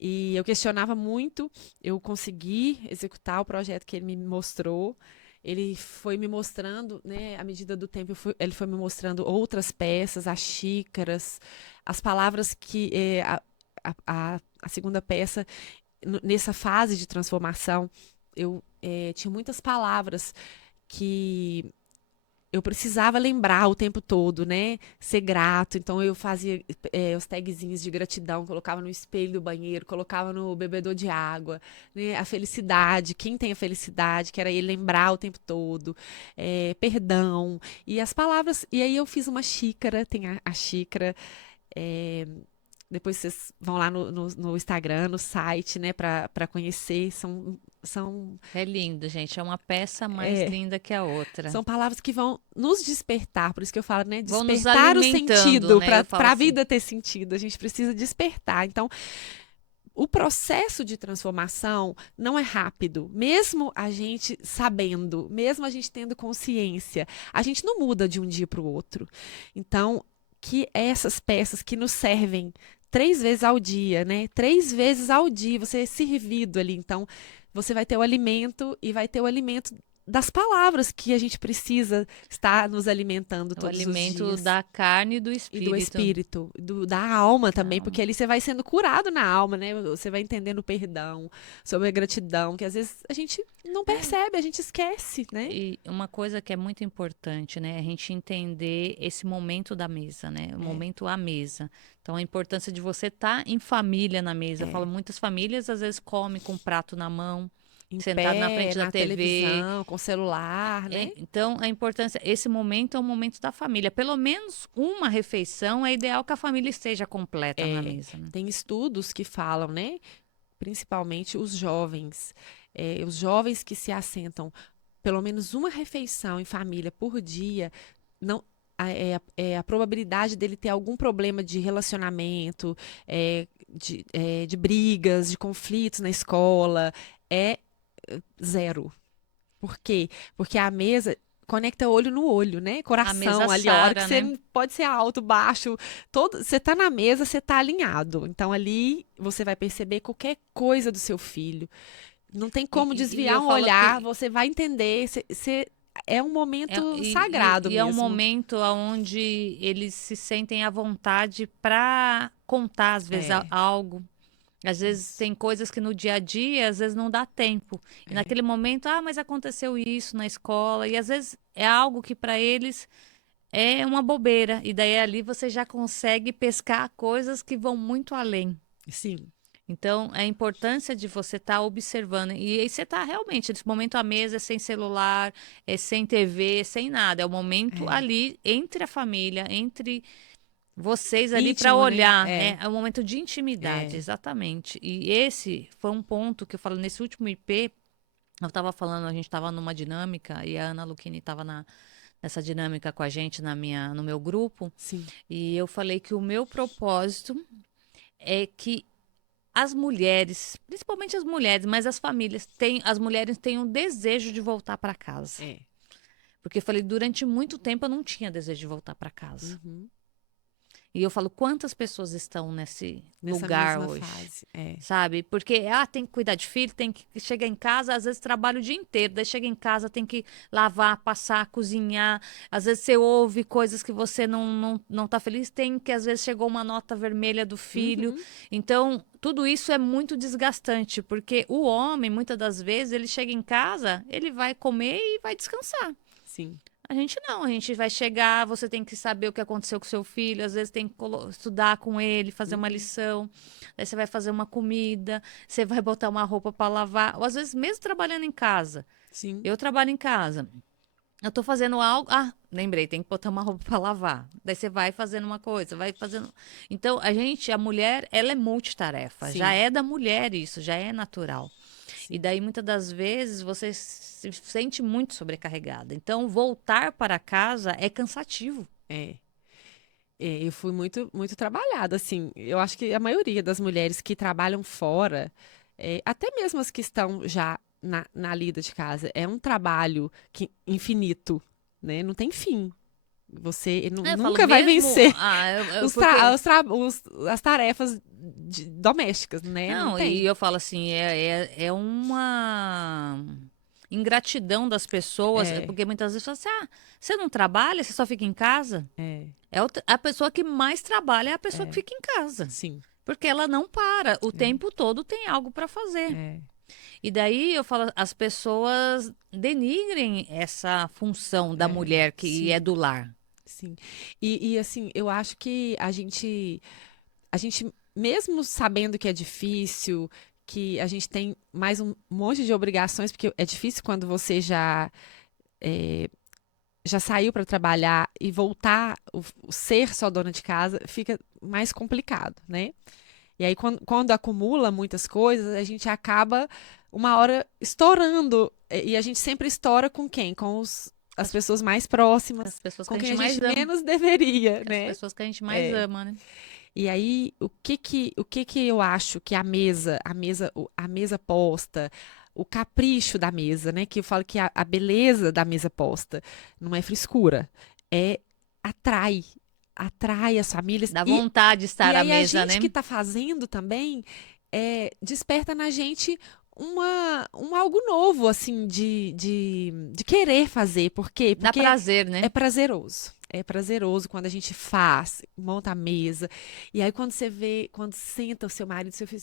E eu questionava muito, eu consegui executar o projeto que ele me mostrou. Ele foi me mostrando, né, à medida do tempo, ele foi me mostrando outras peças, as xícaras, as palavras que a segunda peça, nessa fase de transformação, eu tinha muitas palavras que eu precisava lembrar o tempo todo, né? Ser grato. Então eu fazia os tagzinhos de gratidão, colocava no espelho do banheiro, colocava no bebedor de água, né? A felicidade, quem tem a felicidade, que era ele lembrar o tempo todo, perdão. E as palavras. E aí eu fiz uma xícara, tem a xícara. Depois vocês vão lá no Instagram, no site, né, para conhecer. São É lindo, gente. É uma peça mais linda que a outra. São palavras que vão nos despertar, por isso que eu falo, né? Vão nos Despertar o alimentando, sentido, né? Eu falo para a assim. vida ter sentido. A gente precisa despertar. Então, o processo de transformação não é rápido. Mesmo a gente sabendo, mesmo a gente tendo consciência, a gente não muda de um dia para o outro. Então, que essas peças que nos servem 3 vezes ao dia, né? 3 vezes ao dia, você é servido ali. Então, você vai ter o alimento e vai ter o alimento das palavras que a gente precisa estar nos alimentando O todos os alimento dias. da carne e do E espírito. do espírito, da alma também, Alma. porque ali você vai sendo curado na alma, né? Você vai entendendo o perdão, sobre a gratidão, que às vezes a gente não percebe, a gente esquece, né? E uma coisa que é muito importante, né? A gente entender esse momento da mesa, né? O momento à mesa. Então, a importância de você estar em família na mesa. Eu falo, muitas famílias às vezes comem com um prato na mão, Em sentado na pé, frente da na TV. televisão, com celular, né? Então, a importância, esse momento é o momento da família. Pelo menos uma refeição é ideal que a família esteja completa na mesa, né? Tem estudos que falam, né? Principalmente os jovens que se assentam pelo menos uma refeição em família por dia, não a probabilidade dele ter algum problema de relacionamento, de brigas, de conflitos na escola, é zero. Por quê? Porque a mesa conecta olho no olho, né? A mesa Coração ali, a hora que sara, você né? pode ser alto, baixo, você tá na mesa, você tá alinhado. Então ali você vai perceber qualquer coisa do seu filho. Não tem como E desviar eu um falo olhar, que você vai entender, é um momento sagrado e é um mesmo. momento onde eles se sentem à vontade para contar, às vezes, É, algo. Às vezes isso. tem coisas que no dia a dia, às vezes não dá tempo. E É. naquele momento, mas aconteceu isso na escola. E às vezes é algo que para eles é uma bobeira. E daí ali você já consegue pescar coisas que vão muito além. Sim, Então, a importância de você estar observando. E aí você está realmente, nesse momento a mesa é sem celular, é sem TV, sem nada. É o momento é. ali entre a família, entre vocês ali para Íntimo, né? olhar. É, É um momento de intimidade, é. exatamente. E esse foi um ponto que eu falo nesse último IP. Eu estava falando, a gente estava numa dinâmica e a Ana Luchini estava nessa dinâmica com a gente no meu grupo. Sim. E eu falei que o meu propósito é que as mulheres, principalmente as mulheres, mas as mulheres têm um desejo de voltar para casa. É. Porque eu falei, durante muito tempo eu não tinha desejo de voltar para casa. Uhum. E eu falo, quantas pessoas estão nesse Nessa lugar mesma hoje? fase. É. Sabe? Porque, tem que cuidar de filho, tem que chegar em casa, às vezes trabalha o dia inteiro, daí chega em casa, tem que lavar, passar, cozinhar. Às vezes você ouve coisas que você não tá feliz, tem que, às vezes, chegou uma nota vermelha do filho. Uhum. Então, tudo isso é muito desgastante, porque o homem, muitas das vezes, ele chega em casa, ele vai comer e vai descansar. Sim. A gente não, a gente vai chegar, você tem que saber o que aconteceu com seu filho, às vezes tem que estudar com ele, fazer uma lição, aí você vai fazer uma comida, você vai botar uma roupa para lavar, ou às vezes mesmo trabalhando em casa. Sim. Eu trabalho em casa. Eu tô fazendo algo, lembrei, tem que botar uma roupa para lavar. Daí você vai fazendo uma coisa, vai fazendo. Então, a mulher, ela é multitarefa, já Sim. é da mulher isso, já é natural. Sim. E daí, muitas das vezes, você se sente muito sobrecarregada. Então, voltar para casa é cansativo. É. Eu fui muito, muito trabalhada, assim. Eu acho que a maioria das mulheres que trabalham fora, até mesmo as que estão já na lida de casa, é um trabalho infinito, né? Não tem fim. Você Eu falo nunca vai mesmo, vencer porque... as tarefas domésticas, né? Não Não, e tem. eu falo assim, é uma ingratidão das pessoas, É, porque muitas vezes fala assim, você não trabalha, você só fica em casa? é, A pessoa que mais trabalha é a pessoa que é. fica em casa. Sim. Porque ela não para, o É, tempo todo tem algo para fazer. é. E daí eu falo, as pessoas denigrem essa função da mulher que é Sim, do lar. sim. Assim, eu acho que a gente, mesmo sabendo que é difícil, que a gente tem mais um monte de obrigações, porque é difícil quando você já saiu para trabalhar e voltar, o ser só dona de casa, fica mais complicado, né? E aí, quando acumula muitas coisas, a gente acaba uma hora estourando. E a gente sempre estoura com quem? Com as As, pessoas mais próximas, as pessoas que com a quem gente a mais gente ama. menos deveria, As né? pessoas que a gente mais É. ama, né? E aí, o que que eu acho que a mesa posta, o capricho da mesa, né? Que eu falo que a beleza da mesa posta não é frescura, é atrai, atrai as famílias. Dá E vontade de estar à aí a mesa, gente que né? está fazendo também desperta na gente um algo novo, assim, de querer fazer. Por quê? Dá Porque prazer, né? é prazeroso. É prazeroso quando a gente faz, monta a mesa. E aí, quando você vê, quando senta o seu marido, seu filho.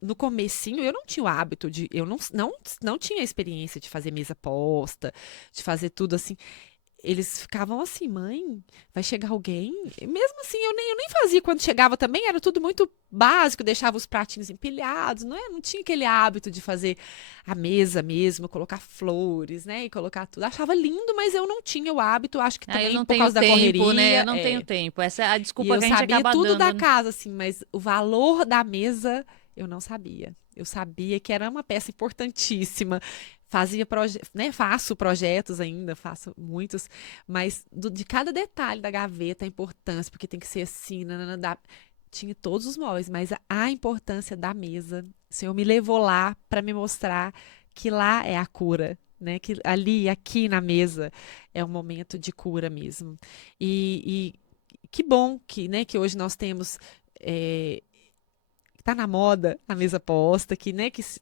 No comecinho, eu não tinha o hábito de. Eu não tinha a experiência de fazer mesa posta, de fazer tudo assim. Eles ficavam assim, mãe, vai chegar alguém? E mesmo assim, eu nem fazia quando chegava também, era tudo muito básico, deixava os pratinhos empilhados, não é? Não tinha aquele hábito de fazer a mesa mesmo, colocar flores, né? E colocar tudo. Achava lindo, mas eu não tinha o hábito, acho que Ah, eu também não por tenho causa da tempo, né? Eu correria. não tenho tempo. Essa é a E desculpa eu que a gente sabia acaba tudo da dando, né? casa, assim, mas o valor da mesa eu não sabia. Eu sabia que era uma peça importantíssima. Né, faço projetos ainda, faço muitos, mas de cada detalhe da gaveta, a importância, porque tem que ser assim, nanana, tinha todos os móveis, mas a importância da mesa, o Senhor me levou lá para me mostrar que lá é a cura, né? Que ali, aqui na mesa, é um momento de cura mesmo. E que bom que, né, que hoje nós temos. Tá na moda a mesa posta, que, né, que se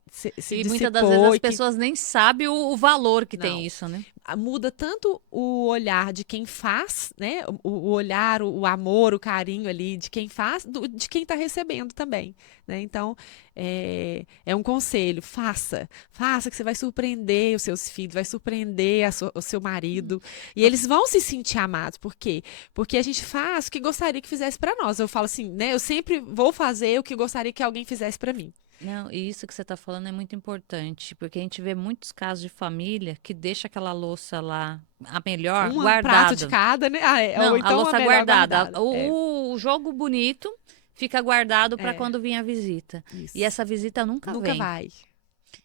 E muitas das vezes dissipou as e que. pessoas nem sabem o valor que tem Não. isso, né? Muda tanto o olhar de quem faz, né? O olhar, o amor, o carinho ali de quem faz, de quem está recebendo também, né? Então, é um conselho, faça que você vai surpreender os seus filhos, vai surpreender o seu marido, e eles vão se sentir amados. Por quê? Porque a gente faz o que gostaria que fizesse para nós. Eu falo assim, né? Eu sempre vou fazer o que gostaria que alguém fizesse para mim. Não, e isso que você está falando é muito importante, porque a gente vê muitos casos de família que deixa aquela louça lá, a melhor, Um prato de guardada. cada, né? Ou Não, a então a louça melhor guardada. guardada. O jogo bonito fica guardado para É, quando vir a visita. E isso. essa visita nunca Nunca vem. vai.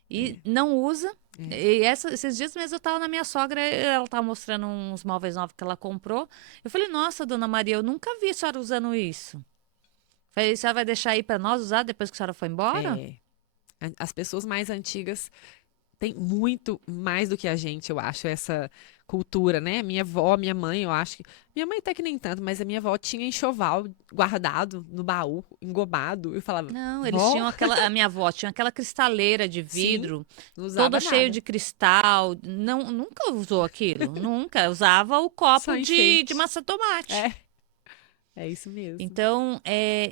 E É, não usa. é. E esses dias mesmo eu estava na minha sogra, ela estava mostrando uns móveis novos que ela comprou. Eu falei, nossa, dona Maria, eu nunca vi a senhora usando isso. Falei, a senhora vai deixar aí para nós usar depois que a senhora for embora? É. As pessoas mais antigas têm muito mais do que a gente, eu acho, essa cultura, né? Minha avó, minha mãe, eu acho que. Minha mãe até que nem tanto, mas a minha avó tinha enxoval guardado no baú, engomado. Eu falava, Não, eles vó, tinham aquela, a minha avó tinha aquela cristaleira de sim, vidro, não todo usava cheio nada. de cristal. Não, nunca usou aquilo, nunca. Usava o Só copo de enfeite. massa tomate. É, é isso mesmo. Então,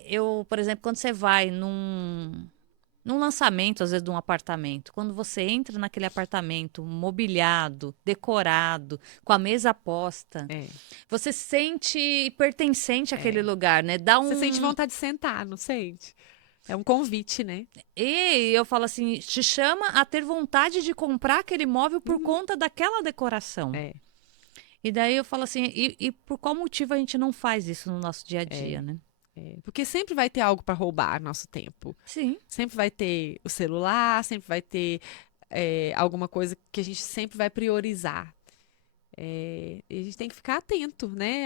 eu, por exemplo, quando você vai num lançamento, às vezes, de um apartamento, quando você entra naquele apartamento mobiliado, decorado, com a mesa posta, É, você se sente pertencente àquele é. lugar, né? Dá Você sente um. vontade de sentar, não sente? É um convite, né? E eu falo assim, te chama a ter vontade de comprar aquele móvel por Uhum. conta daquela decoração. É, E daí eu falo assim, e por qual motivo a gente não faz isso no nosso dia a é, dia, né? Porque sempre vai ter algo para roubar nosso tempo. Sim. Sempre vai ter o celular, sempre vai ter alguma coisa que a gente sempre vai priorizar. E a gente tem que ficar atento, né,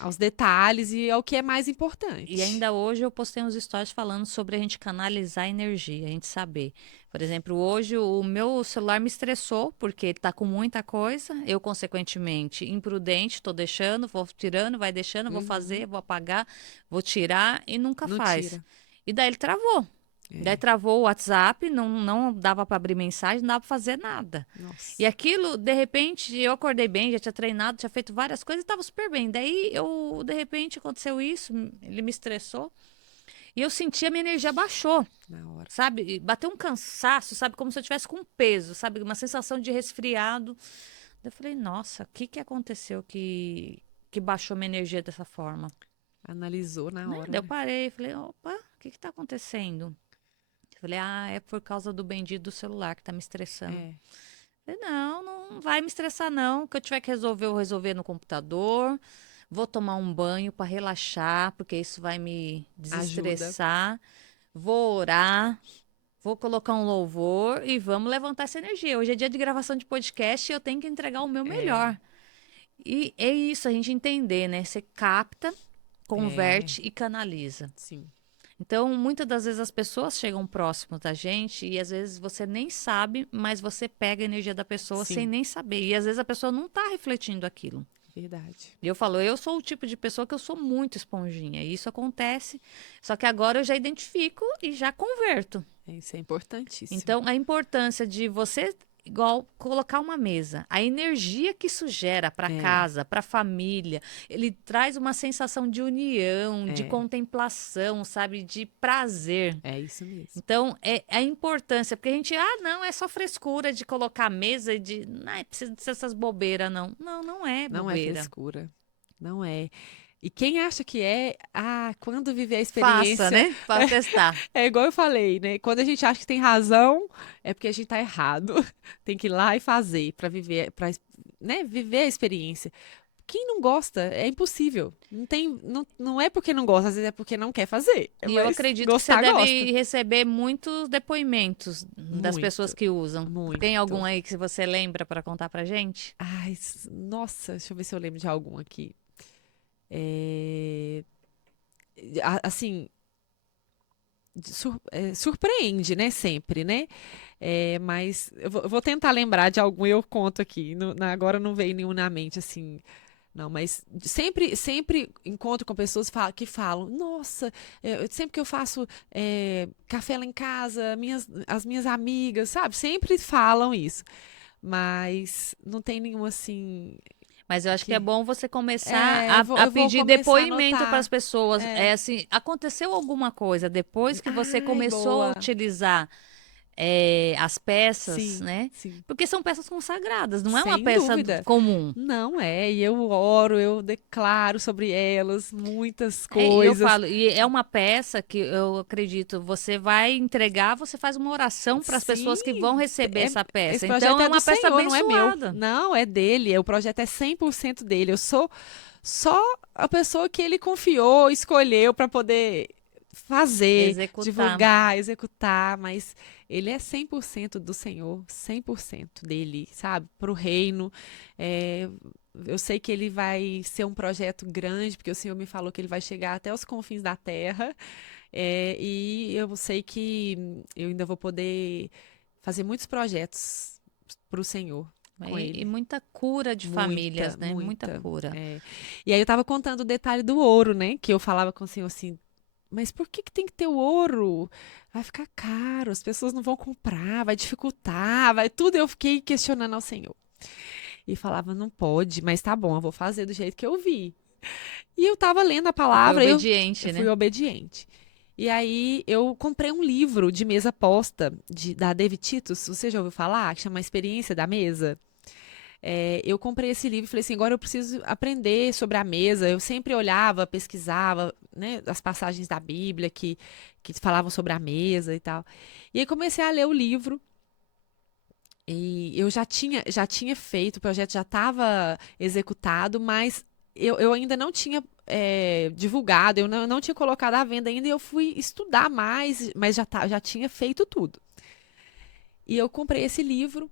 aos detalhes e ao que é mais E importante. ainda hoje eu postei uns stories falando sobre a gente canalizar a energia, a gente saber. Por exemplo, hoje o meu celular me estressou porque ele tá com muita coisa. Eu, consequentemente, imprudente, tô deixando, vou tirando, vai deixando, vou Uhum. fazer, vou apagar, vou tirar e nunca Não faz. tira. E daí ele travou. Daí É, travou o WhatsApp, não dava para abrir mensagem, não dava para fazer nada. E nossa. aquilo, de repente, eu acordei bem, já tinha treinado, tinha feito várias coisas e estava super bem. Daí, de repente, aconteceu isso, ele me estressou. E eu senti a minha energia baixou, Na hora. sabe? E bateu um cansaço, sabe? Como se eu tivesse com peso, sabe? Uma sensação de resfriado. Daí eu falei, nossa, o que que aconteceu que baixou minha energia dessa forma? Analisou na Né? hora, Daí eu né? parei, falei, opa, o que que tá acontecendo? Eu falei, é por causa do bendito do celular que tá me estressando. É, Falei, não vai me estressar não. O que eu tiver que resolver, eu vou resolver no computador. Vou tomar um banho para relaxar, porque isso vai me ajuda. desestressar. Vou orar, vou colocar um louvor e vamos levantar essa energia. Hoje é dia de gravação de podcast e eu tenho que entregar o meu É, melhor. E é isso, a gente entender, né? Você capta, é, converte e canaliza. sim, Então, muitas das vezes as pessoas chegam próximo da gente e às vezes você nem sabe, mas você pega a energia da pessoa sem sim, nem saber. E às vezes a pessoa não está refletindo aquilo. Verdade. E eu falo, eu sou o tipo de pessoa que eu sou muito esponjinha. E isso acontece. Só que agora eu já identifico e já converto. Isso é importantíssimo. Então, a importância de você, igual, colocar uma mesa, a energia que isso gera para É, casa, para a família, ele traz uma sensação de união, de é, contemplação, sabe, de prazer. é isso mesmo. Então, é a importância, porque a gente, não, é só frescura de colocar a mesa e de, não, precisa dessas bobeiras, não. Não, não é Não é bobeira. frescura. Não é. E quem acha que é, quando viver a Faça, experiência, né? Para testar. é igual eu falei, né? Quando a gente acha que tem razão, é porque a gente tá errado. Tem que ir lá e fazer para viver, para, né, viver a experiência. Quem não gosta, é impossível. Não é porque não gosta, às vezes é porque não quer fazer. E eu Mas acredito que você gostar, gosta. deve receber muitos depoimentos das pessoas Muito, que usam. Tem algum muito. aí que você lembra para contar pra gente? Ai, nossa, deixa eu ver se eu lembro de algum aqui. É, assim, surpreende, né? Sempre, né? Mas eu vou tentar lembrar de algum e eu conto aqui. Agora não veio nenhum na mente, assim. Não, mas sempre encontro com pessoas que falam, nossa, sempre que eu faço café lá em casa, as minhas amigas, sabe? Sempre falam isso. Mas não tem nenhum assim Mas eu acho que é que. bom você começar a, Eu vou pedir começar a depoimento para as anotar. pessoas. É. É assim, aconteceu alguma coisa depois que você Ai, começou a boa. utilizar as peças, Sim, né? sim. Porque são peças consagradas, não é uma Sem peça dúvida. comum. Não é. E eu oro, eu declaro sobre elas muitas E eu coisas. falo, e é uma peça que eu acredito, você vai entregar, você faz uma oração para as Sim, pessoas que vão receber é- essa esse peça. Então projeto é é do uma peça Senhor, não é meu. abençoada. Não, é dele. O projeto é 100% dele. Eu sou só a pessoa que ele confiou, escolheu para poder fazer, Executar. divulgar, executar, mas ele é 100% do Senhor, 100% dele, sabe? Para o reino. É, eu sei que ele vai ser um projeto grande, porque o Senhor me falou que ele vai chegar até os confins da terra. E eu sei que eu ainda vou poder fazer muitos projetos para o Senhor com E ele. muita cura de Muita, famílias, né? Muita muita. cura. É. E aí eu tava contando o detalhe do ouro, né? Que eu falava com o Senhor assim, mas por que tem que ter o ouro? Vai ficar caro, as pessoas não vão comprar, vai dificultar, vai tudo. Eu fiquei questionando ao Senhor. E falava, não pode, mas tá bom, eu vou fazer do jeito que eu vi. E eu tava lendo a Você foi palavra, eu obediente, fui né? obediente. E aí eu comprei um livro de mesa posta da David Titus, você já ouviu falar? Que chama Experiência da Mesa. Eu comprei esse livro e falei assim, agora eu preciso aprender sobre a mesa. Eu sempre olhava, pesquisava, né, as passagens da Bíblia que falavam sobre a mesa e tal. E aí comecei a ler o livro. E eu já tinha feito, o projeto já estava executado, mas eu ainda não tinha divulgado, eu não tinha colocado à venda ainda, e eu fui estudar mais, mas já tinha feito tudo. E eu comprei esse livro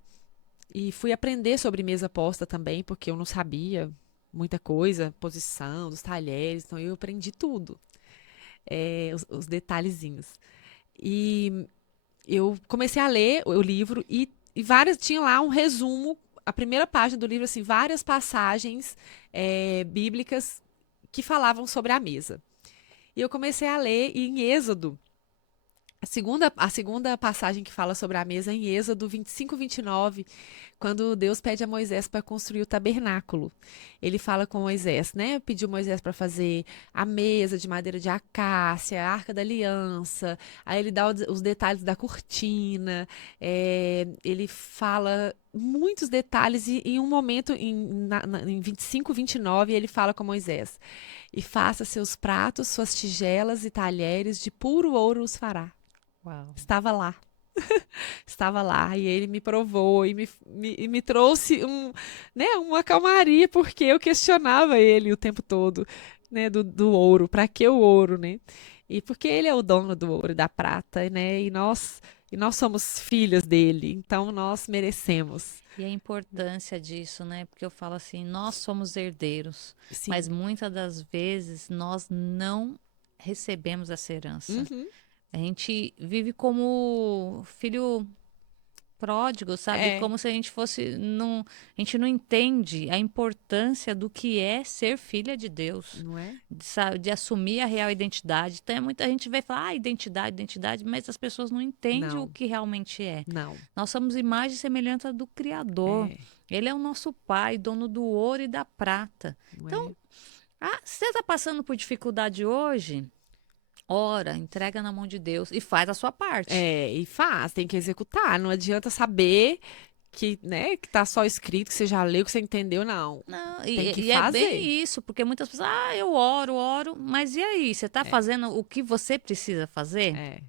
e fui aprender sobre mesa posta também, porque eu não sabia muita coisa, posição dos talheres, então eu aprendi tudo, os detalhezinhos. E eu comecei a ler o livro e tinha lá um resumo, a primeira página do livro, assim, várias passagens bíblicas que falavam sobre a mesa. E eu comecei a ler e em Êxodo, a segunda passagem que fala sobre a mesa é em Êxodo 25, 29, quando Deus pede a Moisés para construir o tabernáculo. Ele fala com Moisés, né? Pediu Moisés para fazer a mesa de madeira de acácia, a arca da aliança. Aí ele dá os detalhes da cortina. Ele fala muitos detalhes e em um momento, em 25, 29, ele fala com Moisés. E faça seus pratos, suas tigelas e talheres de puro ouro os fará. Uau. Estava lá. Estava lá e ele me provou e me trouxe uma calmaria, porque eu questionava ele o tempo todo, né, do ouro, para que o ouro, né? E porque ele é o dono do ouro e da prata, né? E nós somos filhas dele, então nós merecemos. E a importância disso, né? Porque eu falo assim, nós somos herdeiros, mas Sim. muitas das vezes nós não recebemos essa herança. Uhum. A gente vive como filho pródigo, sabe? É. Como se a gente fosse. Não, a gente não entende a importância do que é ser filha de Deus. Não é? De assumir a real identidade. Então, muita gente vai falar, identidade, identidade, mas as pessoas não entendem o Não, que realmente é. não. Nós somos imagem e semelhança do Criador. É, Ele é o nosso Pai, dono do ouro e da prata. não Então, é? se você está passando por dificuldade hoje, ora, entrega na mão de Deus e faz a sua parte. É, e faz, tem que executar. Não adianta saber que, né, que tá só escrito, que você já leu, que você entendeu, não. Não, Tem que e é fazer. bem isso, porque muitas pessoas, eu oro, mas e aí? Você está fazendo o que você precisa fazer? É,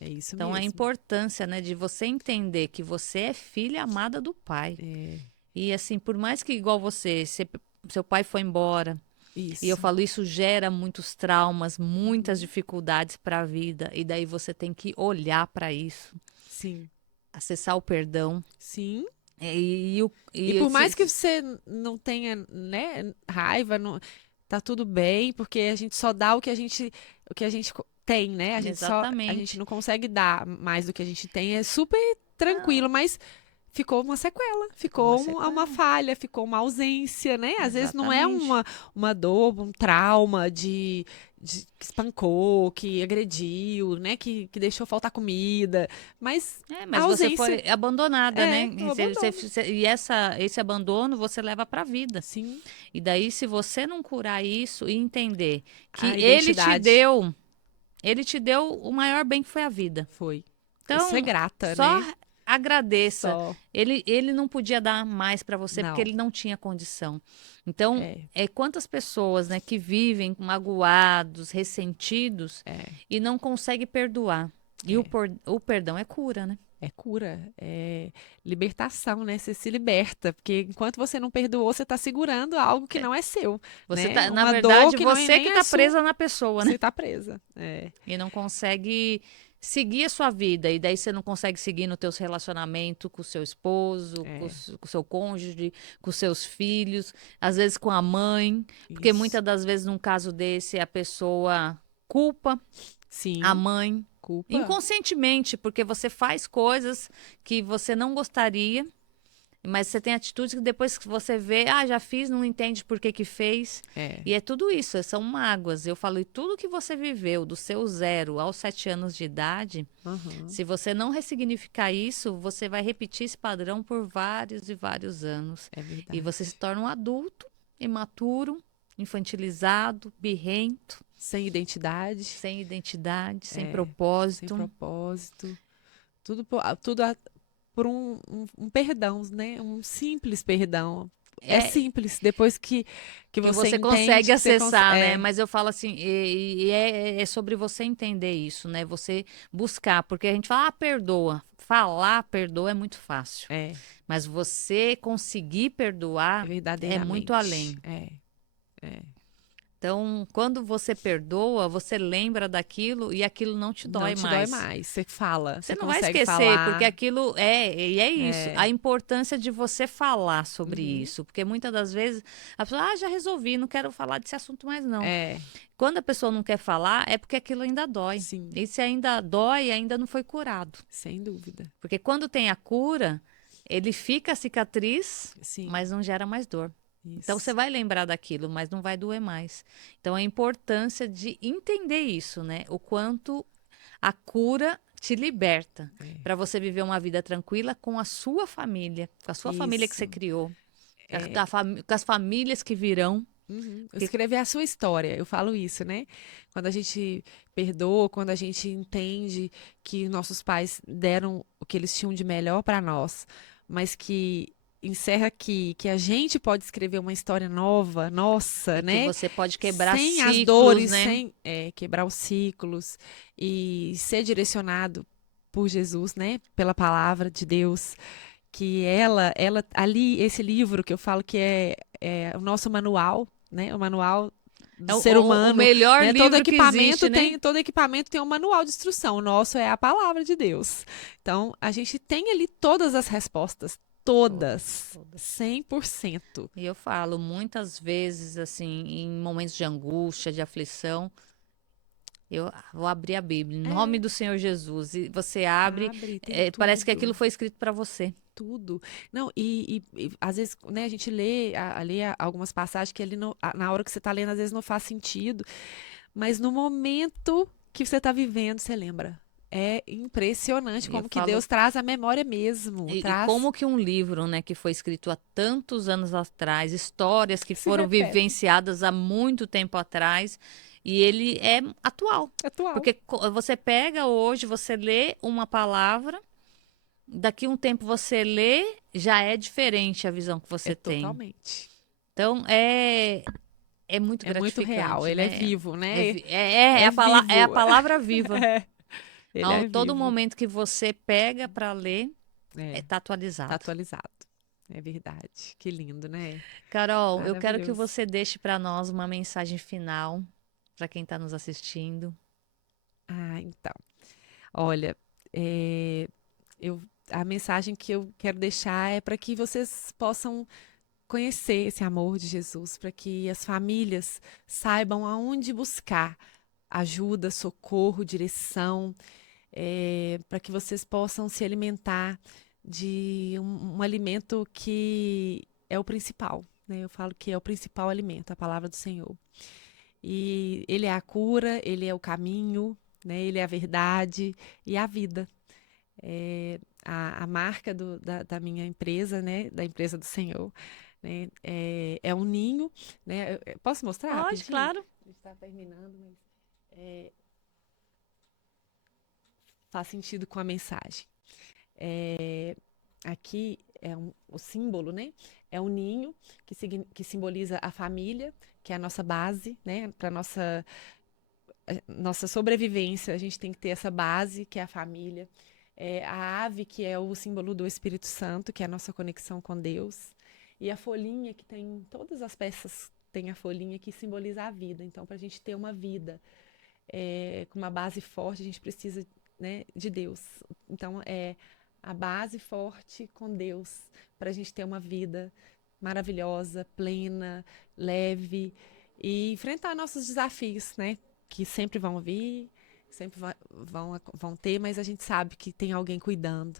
é isso Então, a mesmo. importância, né, de você entender que você é filha amada do Pai. É, E assim, por mais que igual seu pai foi embora, e eu isso. falo, isso gera muitos traumas, muitas dificuldades para a vida, e daí você tem que olhar para isso, Sim. acessar o perdão. Sim. E Por mais que você não tenha, né, raiva, não, tá tudo bem, porque a gente só dá o que a gente tem, né? A gente exatamente. não consegue dar mais do que a gente tem. É super Não, tranquilo, mas ficou uma sequela, uma ficou uma sequela. falha, ficou uma ausência, né? Às vezes não é Exatamente. uma dor, um trauma que espancou, que agrediu, né? Que deixou faltar comida, mas a Mas você ausência foi abandonada, né? é o abandono. E esse abandono você leva para a vida. Sim, E daí, se você não curar isso e entender que a identidade ele te deu o maior bem que foi a vida. foi. E ser Então, grata, só né? agradeça. Só. Ele não podia dar mais para você porque Não. ele não tinha condição. Então, É, quantas pessoas, né, que vivem magoados, ressentidos é, e não conseguem perdoar. E é. o perdão é cura, né? É cura, é libertação, né? Você se liberta, porque enquanto você não perdoou, você está segurando algo que não é seu, Você né? tá, na Uma dor verdade, que não você que nem é está sua, presa na pessoa, você né? está presa. É, E não consegue seguir a sua vida. E daí você não consegue seguir nos teus relacionamentos com o seu esposo, é, com o seu cônjuge, com os seus filhos, às vezes com a mãe. Porque isso. muitas das vezes, num caso desse, a pessoa culpa a Sim, mãe culpa. inconscientemente, porque você faz coisas que você não gostaria. Mas você tem atitudes que depois que você vê, já fiz, não entende por que que fez. É, E é tudo isso, são mágoas. Eu falo, e tudo que você viveu do seu 0 aos 7 anos de idade, aham, se você não ressignificar isso, você vai repetir esse padrão por vários e vários anos. é E você se verdade. torna um adulto, imaturo, infantilizado, birrento, Sem identidade, sem identidade, sem sem propósito. propósito. Tudo por um perdão, né? Um simples perdão. É É, simples, depois que que você você entende consegue que você acessar, né? é, Mas eu falo assim, é sobre você entender isso, né? Você buscar, porque a gente fala, perdoa. Falar perdoa é muito fácil, é, mas você conseguir é perdoar é muito verdadeiramente. além. É, Então, quando você perdoa, você lembra daquilo e aquilo não te não dói te dói mais. mais. Você fala, Você você não vai consegue esquecer, porque falar. aquilo e é isso. É, A importância de você falar sobre uhum, isso. Porque muitas das vezes a pessoa, já resolvi, não quero falar desse assunto mais, não. é, Quando a pessoa não quer falar, é porque aquilo ainda dói. sim, E se ainda dói, ainda não foi curado. sem dúvida. Porque quando tem a cura, ele fica a cicatriz, Sim, mas não gera mais dor. Então você isso. vai lembrar daquilo, mas não vai doer mais. Então a importância de entender isso, né? O quanto a cura te liberta É, para você viver uma vida tranquila com a sua família, com a sua família que você isso. criou, É, com as famílias que virão. uhum. Porque Escrever a sua história, eu falo isso, né? Quando a gente perdoa, quando a gente entende que nossos pais deram o que eles tinham de melhor para nós, mas que encerra aqui, que a gente pode escrever uma história nova, nossa, e que né? você pode quebrar Sem as ciclos, dores, né? sem quebrar os ciclos e ser direcionado por Jesus, né? Pela palavra de Deus, que ela ali, esse livro que eu falo que é o nosso manual, né? O manual do É ser o humano, melhor né? livro que existe, né? Todo equipamento tem um manual de instrução. O nosso é a palavra de Deus. Então, a gente tem ali todas as respostas, Todas, todas, todas. 100%. E eu falo muitas vezes, assim, em momentos de angústia, de aflição, Eu vou abrir a Bíblia, em nome É, do Senhor Jesus. E você abre, abre, tem parece que aquilo tudo. foi escrito para você. Tudo. Não, e às vezes, né, a gente lê algumas passagens que ali na hora que você está lendo, às vezes não faz sentido, mas no momento que você está vivendo, você lembra. É impressionante Eu como que falo, Deus traz a memória mesmo, e traz, como que um livro, né, que foi escrito há tantos anos atrás, histórias que se foram repete, vivenciadas há muito tempo atrás, e ele é atual. atual. Porque você pega hoje, você lê uma palavra, daqui a um tempo você lê, já é diferente a visão que É você tem. totalmente. Então, é muito É muito real, gratificante, ele é né? vivo, É, né? vi- é, é, é É a é a vivo. palavra viva. É, ele é Todo vivo. momento que você pega para ler, É, tá tá atualizado. atualizado. É verdade. Que lindo, né? Carol, eu quero que Maravilhoso. você deixe para nós uma mensagem final para quem está nos assistindo. Ah, então. Olha, é, eu, a mensagem que eu quero deixar é para que vocês possam conhecer esse amor de Jesus, para que as famílias saibam aonde buscar ajuda, socorro, direção, para que vocês possam se alimentar de um alimento que é o principal. Né? Eu falo que é o principal alimento, a palavra do Senhor. E ele é a cura, ele é o caminho, né? Ele é a verdade e a vida. A marca da minha empresa, né? Da empresa do Senhor, né? É um ninho, né? Posso mostrar Pode, rapidinho? claro. A gente está terminando, mas é, faz sentido com a mensagem. Aqui é o símbolo, né? É um ninho que simboliza a família, que é a nossa base, né? Para nossa sobrevivência, a gente tem que ter essa base, que é a família. A ave, que é o símbolo do Espírito Santo, que é a nossa conexão com Deus. E a folhinha, que tem todas as peças, tem a folhinha que simboliza a vida. Então, para a gente ter uma vida com uma base forte, a gente precisa, né, de Deus. Então, é a base forte com Deus, para a gente ter uma vida maravilhosa, plena, leve e enfrentar nossos desafios, né? Que sempre vão vir, sempre vão ter, mas a gente sabe que tem alguém cuidando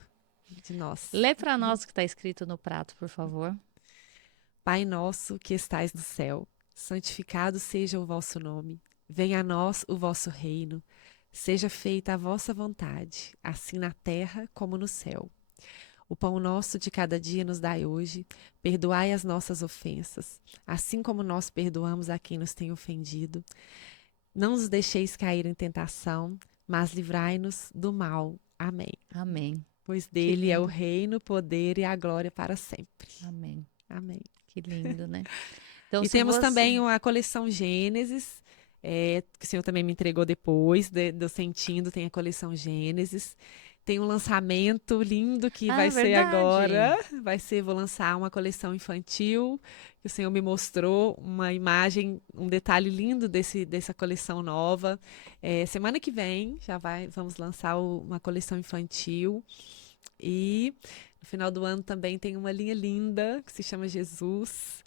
de nós. Lê para nós o que está escrito no prato, por favor. Pai nosso que estais no céu, santificado seja o vosso nome. Venha a nós o vosso reino. Seja feita a vossa vontade, assim na terra como no céu. O pão nosso de cada dia nos dai hoje. Perdoai as nossas ofensas, assim como nós perdoamos a quem nos tem ofendido. Não nos deixeis cair em tentação, mas livrai-nos do mal. Amém. Amém. Pois Que dele é o lindo. reino, o poder e a glória para sempre. Amém. Amém. Que lindo, né? Então, E se temos você. também a coleção Gênesis, que o senhor também me entregou depois, do Sentindo, tem a coleção Gênesis. Tem um lançamento lindo que Ah, vai é ser verdade. agora. Vou lançar uma coleção infantil, que o senhor me mostrou uma imagem, um detalhe lindo dessa coleção nova. Semana que vem vamos lançar uma coleção infantil. E no final do ano também tem uma linha linda que se chama Jesus.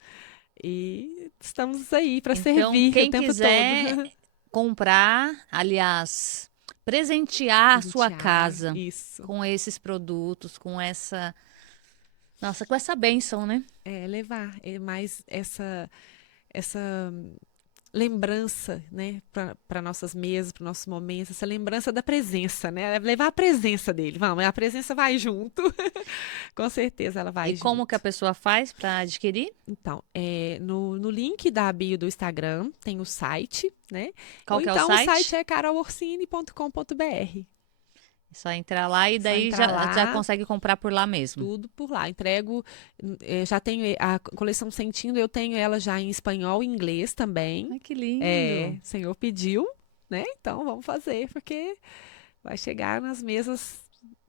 E estamos aí para Então, servir o quem tempo todo. quiser comprar, aliás, presentear a sua Presentear, casa isso. com esses produtos, com essa, nossa, com essa bênção, né? Levar mais essa lembrança, né, para nossas mesas, para nossos momentos, essa lembrança da presença, né? Levar a presença dele. Vamos, a presença vai junto. Com certeza ela E vai como que a junto. pessoa faz para adquirir? Então, no link da bio do Instagram tem o site, né? Qual Ou que é o então o site site? é carolorsini.com.br. É só entrar lá e Só daí entrar já lá, consegue comprar por lá mesmo. tudo por lá. Entrego, já tenho a coleção Sentindo, eu tenho ela já em espanhol e inglês também. Ai, que lindo. O senhor pediu, né? Então vamos fazer, porque vai chegar nas mesas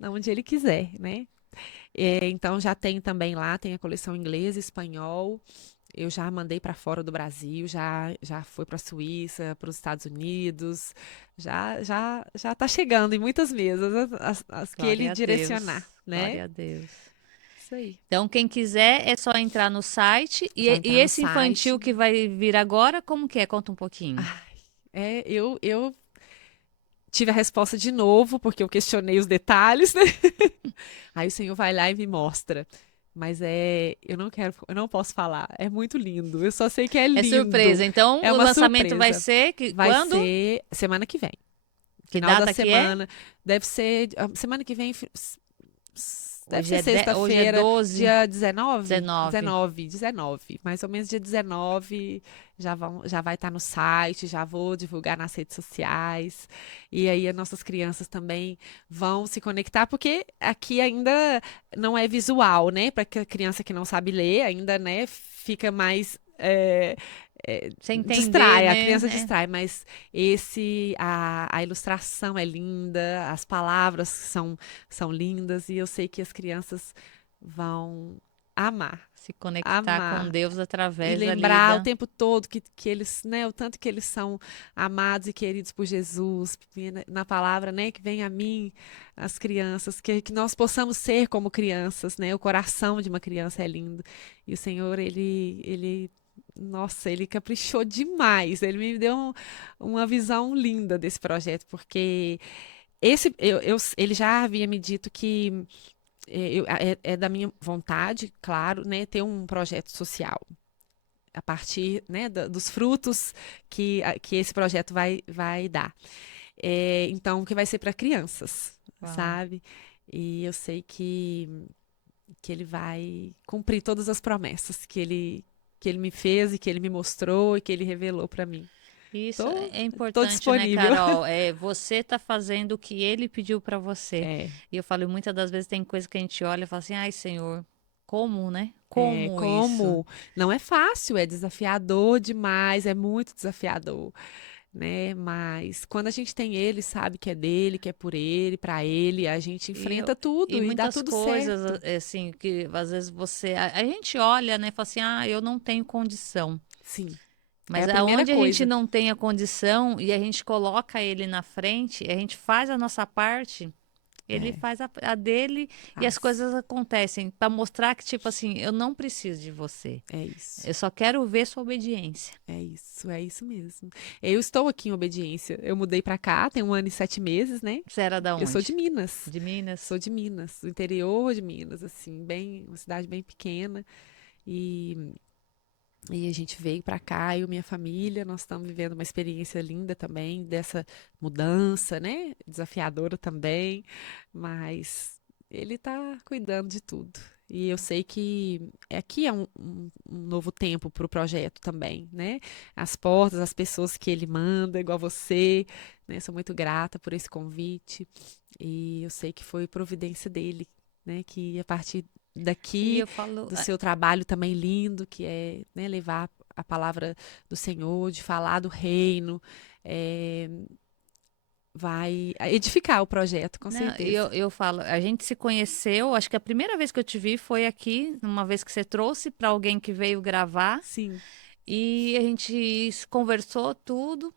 onde ele quiser, né? Então já tem também lá, tem a coleção inglês e espanhol. Eu já mandei para fora do Brasil, já foi para a Suíça, para os Estados Unidos, já está chegando em muitas mesas as que ele Glória a direcionar, Deus. né? Glória a Deus. Isso aí. Então, quem quiser é só entrar no site. Só E entrar no esse infantil site. que vai vir agora, como que é? Conta um pouquinho. Ai, eu tive a resposta de novo, porque eu questionei os detalhes, né? Aí o Senhor vai lá e me mostra. Mas eu não posso falar. É muito lindo. Eu só sei que é É surpresa. lindo. Então, É o uma lançamento vai surpresa. ser Vai quando? ser semana que vem. Que Final da data que é? semana. Deve ser semana que vem. Deve ser Hoje é sexta-feira, 12, dia 19? 19. 19. Mais ou menos dia 19 já vai estar no site, já vou divulgar nas redes sociais. E aí as nossas crianças também vão se conectar, porque aqui ainda não é visual, né? Para que a criança que não sabe ler ainda, né, fica mais. Sem entender, Distrai, a né? criança É. distrai, mas a ilustração é linda, as palavras são lindas e eu sei que as crianças vão amar, Se conectar com amar. Deus E através ali lembrar o da. tempo todo que eles, né, o tanto que eles são amados e queridos por Jesus, e na palavra, né, que vem a mim, as crianças, que nós possamos ser como crianças, né, o coração de uma criança é lindo. E o Senhor, nossa, ele caprichou demais, ele me deu uma visão linda desse projeto, porque ele já havia me dito que é da minha vontade, claro, né, ter um projeto social a partir, né, dos frutos que esse projeto vai dar. Então, que vai ser para crianças, Uau. sabe? E eu sei que ele vai cumprir todas as promessas que ele me fez e que ele me mostrou e que ele revelou para mim. Isso Tô, é tô importante, né, disponível. Carol? Você tá fazendo o que ele pediu para você. É, E eu falo, muitas das vezes tem coisa que a gente olha e fala assim, ai, Senhor, como, né? é Como isso? como não é fácil, é desafiador demais, é muito desafiador, né? Mas quando a gente tem ele, sabe que é dele, que é por ele, para ele, a gente E, enfrenta e tudo e dá muitas tudo coisas, certo. assim, que às vezes a gente olha, né, e fala assim, ah, eu não tenho condição. Sim, é Mas a primeira aonde a gente coisa. não tem a condição e a gente coloca ele na frente, a gente faz a nossa parte, ele É, faz a dele e as faz. coisas acontecem para mostrar que, tipo assim, eu não preciso de você. É isso. Eu só quero ver sua obediência. É isso mesmo. Eu estou aqui em obediência. Eu mudei para cá, tem 1 ano e 7 meses, né? Você era da Eu sou de onde? Minas. De Minas? Sou de Minas, do interior de Minas, assim, uma cidade bem pequena. E, e a gente veio para cá, eu e minha família, nós estamos vivendo uma experiência linda também, dessa mudança, né? Desafiadora também, mas ele está cuidando de tudo. E eu sei que aqui é um novo tempo para o projeto também, né? As portas, as pessoas que ele manda, igual você, né? Sou muito grata por esse convite. E eu sei que foi providência dele, né? Que a partir E daqui eu falo, do seu trabalho também lindo, que é, né, levar a palavra do Senhor, de falar do reino, é, vai edificar o projeto, com né, certeza. eu falo, a gente se conheceu, acho que a primeira vez que eu te vi foi aqui, uma vez que você trouxe para alguém que veio gravar, Sim, e a gente conversou tudo,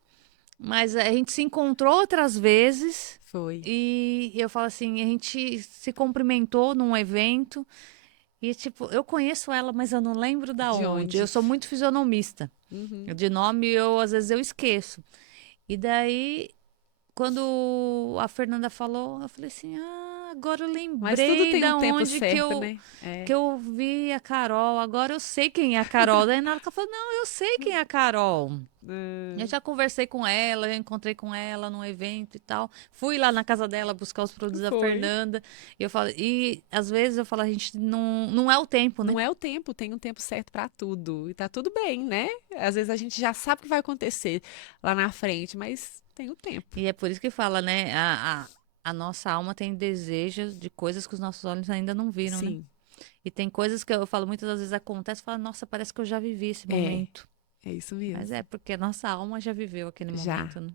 mas a gente se encontrou outras vezes, foi. e eu falo assim, a gente se cumprimentou num evento, e tipo, eu conheço ela, mas eu não lembro da De onde. Eu onde? sou muito fisionomista. Uhum. De nome, às vezes eu esqueço. E daí quando a Fernanda falou, eu falei assim: ah, agora eu Mas tudo lembrei tem um da tempo onde certo, né? que eu vi a Carol. Agora eu sei quem é a Carol. Daí na hora que ela falou: não, eu sei quem é a Carol. Eu Hum, já conversei com ela, já encontrei com ela num evento e tal. Fui lá na casa dela buscar os produtos da foi. Fernanda. E eu falo, e às vezes eu falo, a gente não é o tempo, né? Não é o tempo, tem um tempo certo para tudo. E tá tudo bem, né? Às vezes a gente já sabe o que vai acontecer lá na frente, mas tem o tempo. E é por isso que fala, né? A nossa alma tem desejos de coisas que os nossos olhos ainda não viram, né? Sim, E tem coisas que eu falo muitas das vezes acontece, e falo, nossa, parece que eu já vivi esse é, momento. é isso Mas é mesmo. porque a nossa alma já viveu aquele Já. momento, né?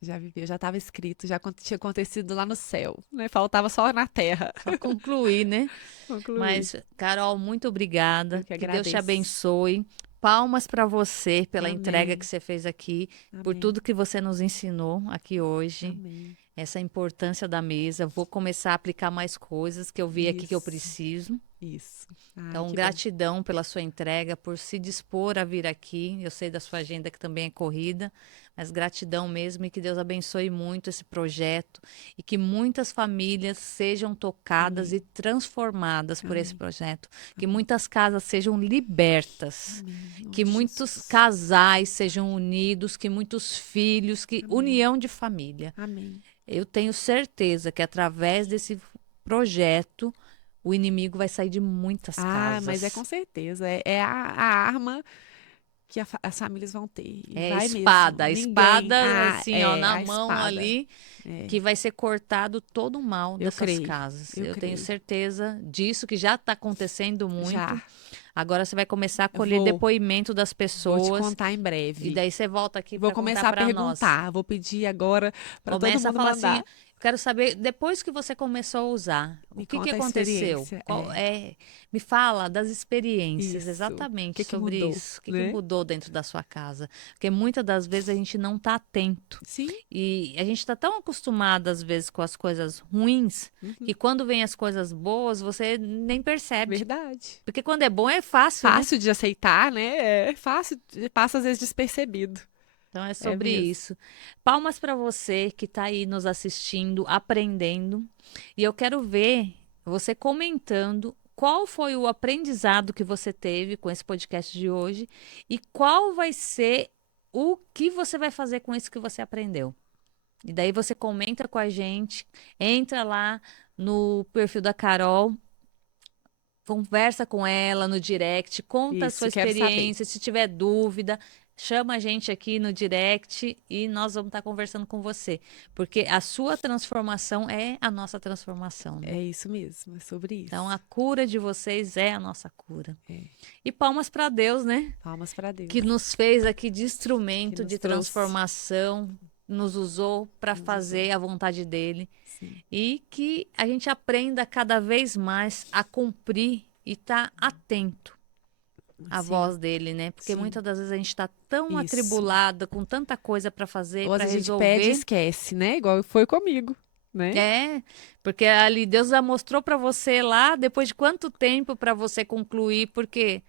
Já viveu, já estava escrito, tinha acontecido lá no céu, né? Faltava só na terra Só concluir, né? concluir. Mas, Carol, muito Eu obrigada. que Que Deus te agradeço. abençoe. Palmas para você pela entrega que Amém. você fez aqui, por Amém. tudo que você nos ensinou aqui hoje. Amém. Essa importância da mesa. Vou começar a aplicar mais coisas que eu vi aqui que eu Isso. preciso. Isso. Ai, Então, que bom. gratidão pela sua entrega, por se dispor a vir aqui. Eu sei da sua agenda que também é corrida, mas gratidão mesmo e que Deus abençoe muito esse projeto e que muitas famílias sejam tocadas Amém. e transformadas por esse Amém. projeto, que Amém. muitas casas sejam libertas, Amém. Em nome que de muitos Jesus. casais sejam unidos, que muitos filhos, que Amém. união de família. Amém. Eu tenho certeza que através desse projeto o inimigo vai sair de muitas Ah, mas é com casas. certeza. É a arma que as famílias vão ter. E É vai mesmo. a Ninguém. espada Ah, assim, ó, é na a mão espada. ali, É, que vai ser cortado todo o mal eu dessas creio. casas. Eu Eu tenho creio. certeza disso, que já está acontecendo muito. Já. Agora você vai começar a Eu colher vou. depoimento das Vou te pessoas contar em e breve. daí você volta aqui Vou para contar começar a para nós. perguntar. Vou pedir agora para todo Começa a mundo falar assim, mandar. eu quero saber, depois que você começou a usar, o Me que conta a aconteceu? experiência. Qual é? Me fala das experiências, Isso. O exatamente que que sobre mudou, isso. O que né? mudou dentro da sua casa? Porque muitas das vezes a gente não está atento. Sim. E a gente está tão acostumado, às vezes, com as coisas ruins, Uhum. que quando vem as coisas boas, você nem percebe. Verdade. Porque quando é bom é fácil, né? Fácil de aceitar, né? É fácil, passa às vezes despercebido. Então é É sobre mesmo. isso. Palmas para você que está aí nos assistindo, aprendendo. E eu quero ver você comentando qual foi o aprendizado que você teve com esse podcast de hoje e qual vai ser o que você vai fazer com isso que você aprendeu. E daí você comenta com a gente, entra lá no perfil da Carol, conversa com ela no direct, conta a sua Isso, quero saber. experiência, se tiver dúvida, chama a gente aqui no direct e nós vamos estar conversando com você, porque a sua transformação é a nossa transformação, né? É isso mesmo, é sobre Então isso. a cura de vocês é a nossa cura. É. E palmas para Deus, né? Palmas para Que Deus, nos fez aqui de que instrumento nos de trouxe, transformação, nos usou para nos usou. fazer a vontade dele Sim, e que a gente aprenda cada vez mais a cumprir e estar atento à sim, voz dele, né? Porque sim. muitas das vezes a gente está tão Isso. atribulada, com tanta coisa para fazer, Ou às para vezes a gente pede e resolver. esquece, né? Igual foi comigo, né? É, porque ali Deus já mostrou para você lá, depois de quanto tempo para você concluir, porque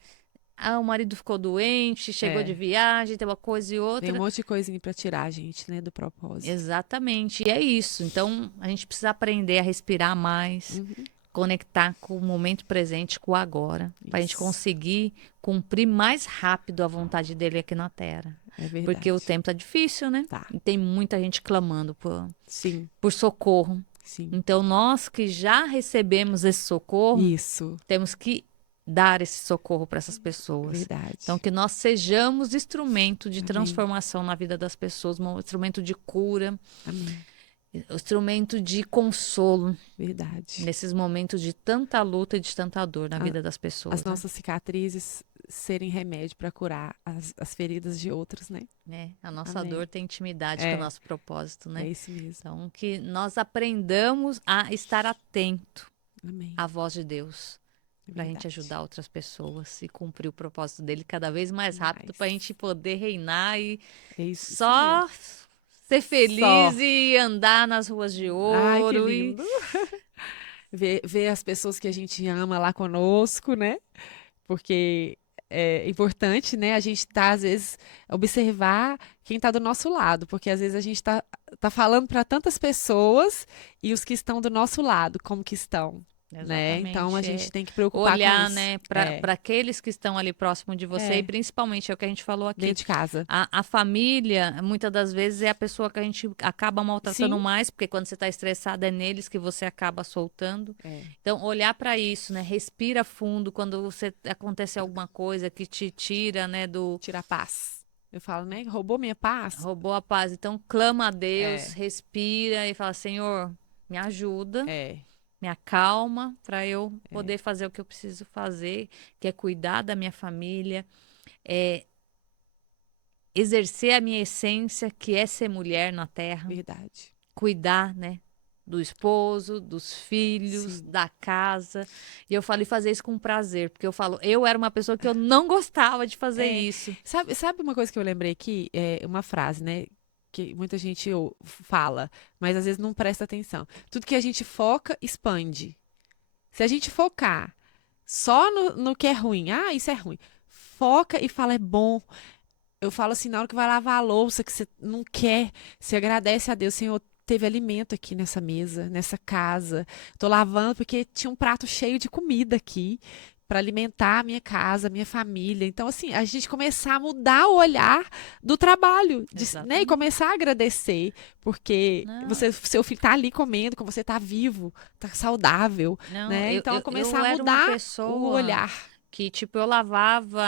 o marido ficou doente, chegou de É. viagem, tem uma coisa e Tem um outra. monte de coisinha pra tirar a gente, né, do propósito. Exatamente, e é isso. Então, a gente precisa aprender a respirar mais, Uhum. conectar com o momento presente, com o agora, para a gente Isso. conseguir cumprir mais rápido a vontade dele aqui na Terra. É Porque o verdade. tempo tá difícil, né? Tá. E tem muita gente clamando Sim, por socorro. sim. Então, nós que já recebemos esse socorro, Isso. temos que dar esse socorro para essas pessoas. Verdade. Então, que nós sejamos instrumento de Amém. transformação na vida das pessoas, um instrumento de cura, Amém. um instrumento de consolo Verdade. nesses momentos de tanta luta e de tanta dor na A- vida das pessoas. As nossas cicatrizes serem remédio para curar as feridas de outros, né? Né? A nossa Amém. dor tem intimidade com o nosso propósito, né? É isso mesmo. Então, que nós aprendamos a estar atento Amém. à voz de Deus, É para a gente verdade. ajudar outras pessoas e cumprir o propósito dele cada vez mais rápido, Mais. para a gente poder reinar e É isso só mesmo. ser feliz Só. e andar nas ruas de Ai, que ouro. lindo. Ver as pessoas que a gente ama lá conosco, né? Porque é importante, né? A gente tá, às vezes, observar quem tá do nosso lado, porque às vezes a gente tá falando para tantas pessoas e os que estão do nosso lado, como que estão, né? Então a Exatamente. gente tem que preocupar com Olhar, isso. né, para aqueles que estão ali próximo de você e É, principalmente é o que a gente falou aqui. dentro de casa. A família, muitas das vezes, é a pessoa que a gente acaba maltratando Sim. mais, porque quando você está estressado é neles que você acaba soltando. É, Então, olhar para isso, né? Respira fundo quando você acontece alguma coisa que te tira, né, do tirar paz. Eu falo, né? Roubou minha paz? roubou a paz. Então, clama a Deus, É, respira e fala: Senhor, me ajuda, é, me acalma para eu poder fazer o que eu preciso fazer, que é cuidar da minha família, é exercer a minha essência, que é ser mulher na terra, verdade. cuidar, né, do esposo, dos filhos, Sim. da casa. E eu falo, e fazer isso com prazer, porque eu falo, eu era uma pessoa que eu não gostava de fazer É, isso. sabe uma coisa que eu lembrei aqui? É uma frase, né? Que muita gente fala, mas às vezes não presta atenção. Tudo que a gente foca, expande. Se a gente focar só no que é ruim. Ah, isso é ruim. Foca e fala, é bom. Eu falo assim, na hora que vai lavar a louça, que você não quer, você agradece a Deus, Senhor, teve alimento aqui nessa mesa, nessa casa. Tô lavando porque tinha um prato cheio de comida aqui para alimentar a minha casa, a minha família. Então, assim, a gente começar a mudar o olhar do trabalho, né? E Exatamente. começar a agradecer, porque Não, você, seu filho tá ali comendo, como você tá vivo, tá saudável, não, né? Então, eu começar a era uma mudar o pessoa olhar. que, tipo, eu lavava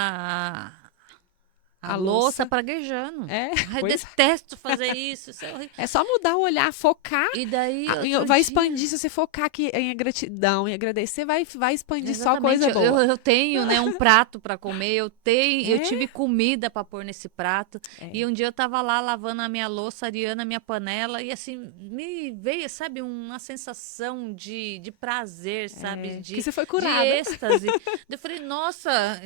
a A louça louça. praguejando. É, Ai, eu pois detesto fazer isso é horrível. é só mudar o olhar, focar, E daí, outro vai dia. expandir. Se você focar aqui em gratidão e agradecer, vai expandir só Exatamente, coisa boa. eu tenho, né, um prato para comer, eu É, tive comida para pôr nesse prato, e é, um dia eu tava lá lavando a minha louça, areando a minha panela, e assim, me veio, sabe, uma sensação de prazer, sabe, que você foi de curada. êxtase. Eu falei, nossa,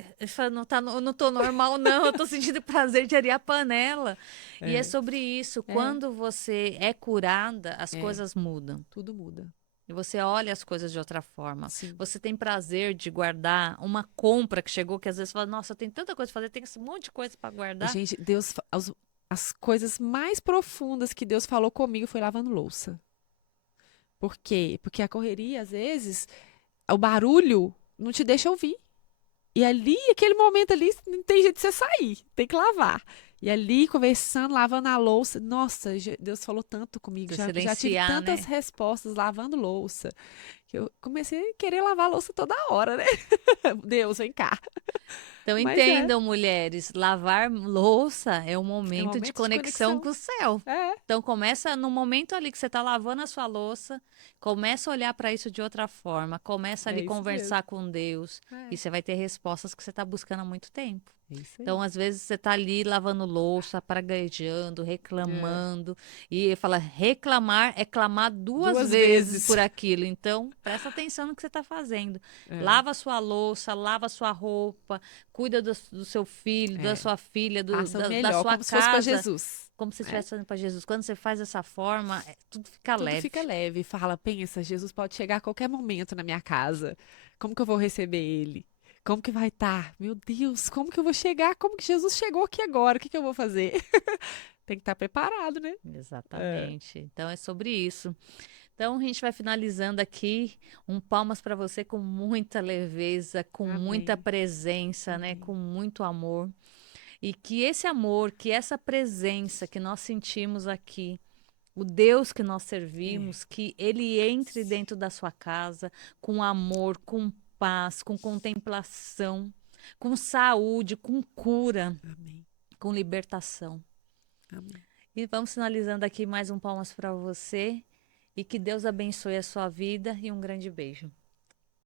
não tá, eu não tô normal, não, eu tô sentindo prazer de arear a panela. E é É, sobre isso, é, quando você é curada, as é, coisas mudam. tudo muda. E você olha as coisas de outra forma. Sim. Você tem prazer de guardar uma compra que chegou, que às vezes você fala, nossa, tem tanta coisa pra fazer, tem esse monte de coisa para guardar. Gente, as coisas mais profundas que Deus falou comigo foi lavando louça. Por quê? Porque a correria, às vezes, o barulho não te deixa ouvir. E ali, aquele momento ali, não tem jeito de você sair, tem que lavar. E ali, conversando, lavando a louça, nossa, Deus falou tanto comigo, Você já tive silenciar, tantas né? respostas lavando louça, que eu comecei a querer lavar a louça toda hora, né? Deus, vem cá. Então Mas entendam, mulheres, lavar louça é um é um momento de momento de conexão conexão. com o céu. É, Então começa no momento ali que você está lavando a sua louça, começa a olhar para isso de outra forma, começa ali é isso mesmo. conversar com Deus e você vai ter respostas que você está buscando há muito tempo. É isso Então, aí. às vezes, você está ali lavando louça, praguejando, É. reclamando. E fala, reclamar é clamar duas Duas vezes por vezes. aquilo. Então, presta atenção no que você está fazendo. É, Lava a sua louça, lava a sua roupa, cuida do seu filho, da é. sua filha, Faça o da melhor, sua como se fosse para casa, Jesus. como se Né? estivesse fazendo para Jesus. Quando você faz dessa forma, tudo fica Tudo fica leve. leve. Fala, pensa, Jesus pode chegar a qualquer momento na minha casa. Como que eu vou receber ele? Como que vai estar? Meu Deus, como que eu vou chegar? Como que Jesus chegou aqui agora? O que que eu vou fazer? Tem que estar preparado, né? É. Exatamente. Então, é sobre isso. Então, a gente vai finalizando aqui. Palmas para você com muita leveza, com muita Amém. presença, né? Amém. Com muito amor. E que esse amor, que essa presença que nós sentimos aqui, o Deus que nós É. servimos, que ele entre dentro da sua casa com amor, com paz, com contemplação, com saúde, com cura, Amém. com libertação. Amém. E vamos finalizando aqui mais palmas para você. E que Deus abençoe a sua vida e um grande beijo.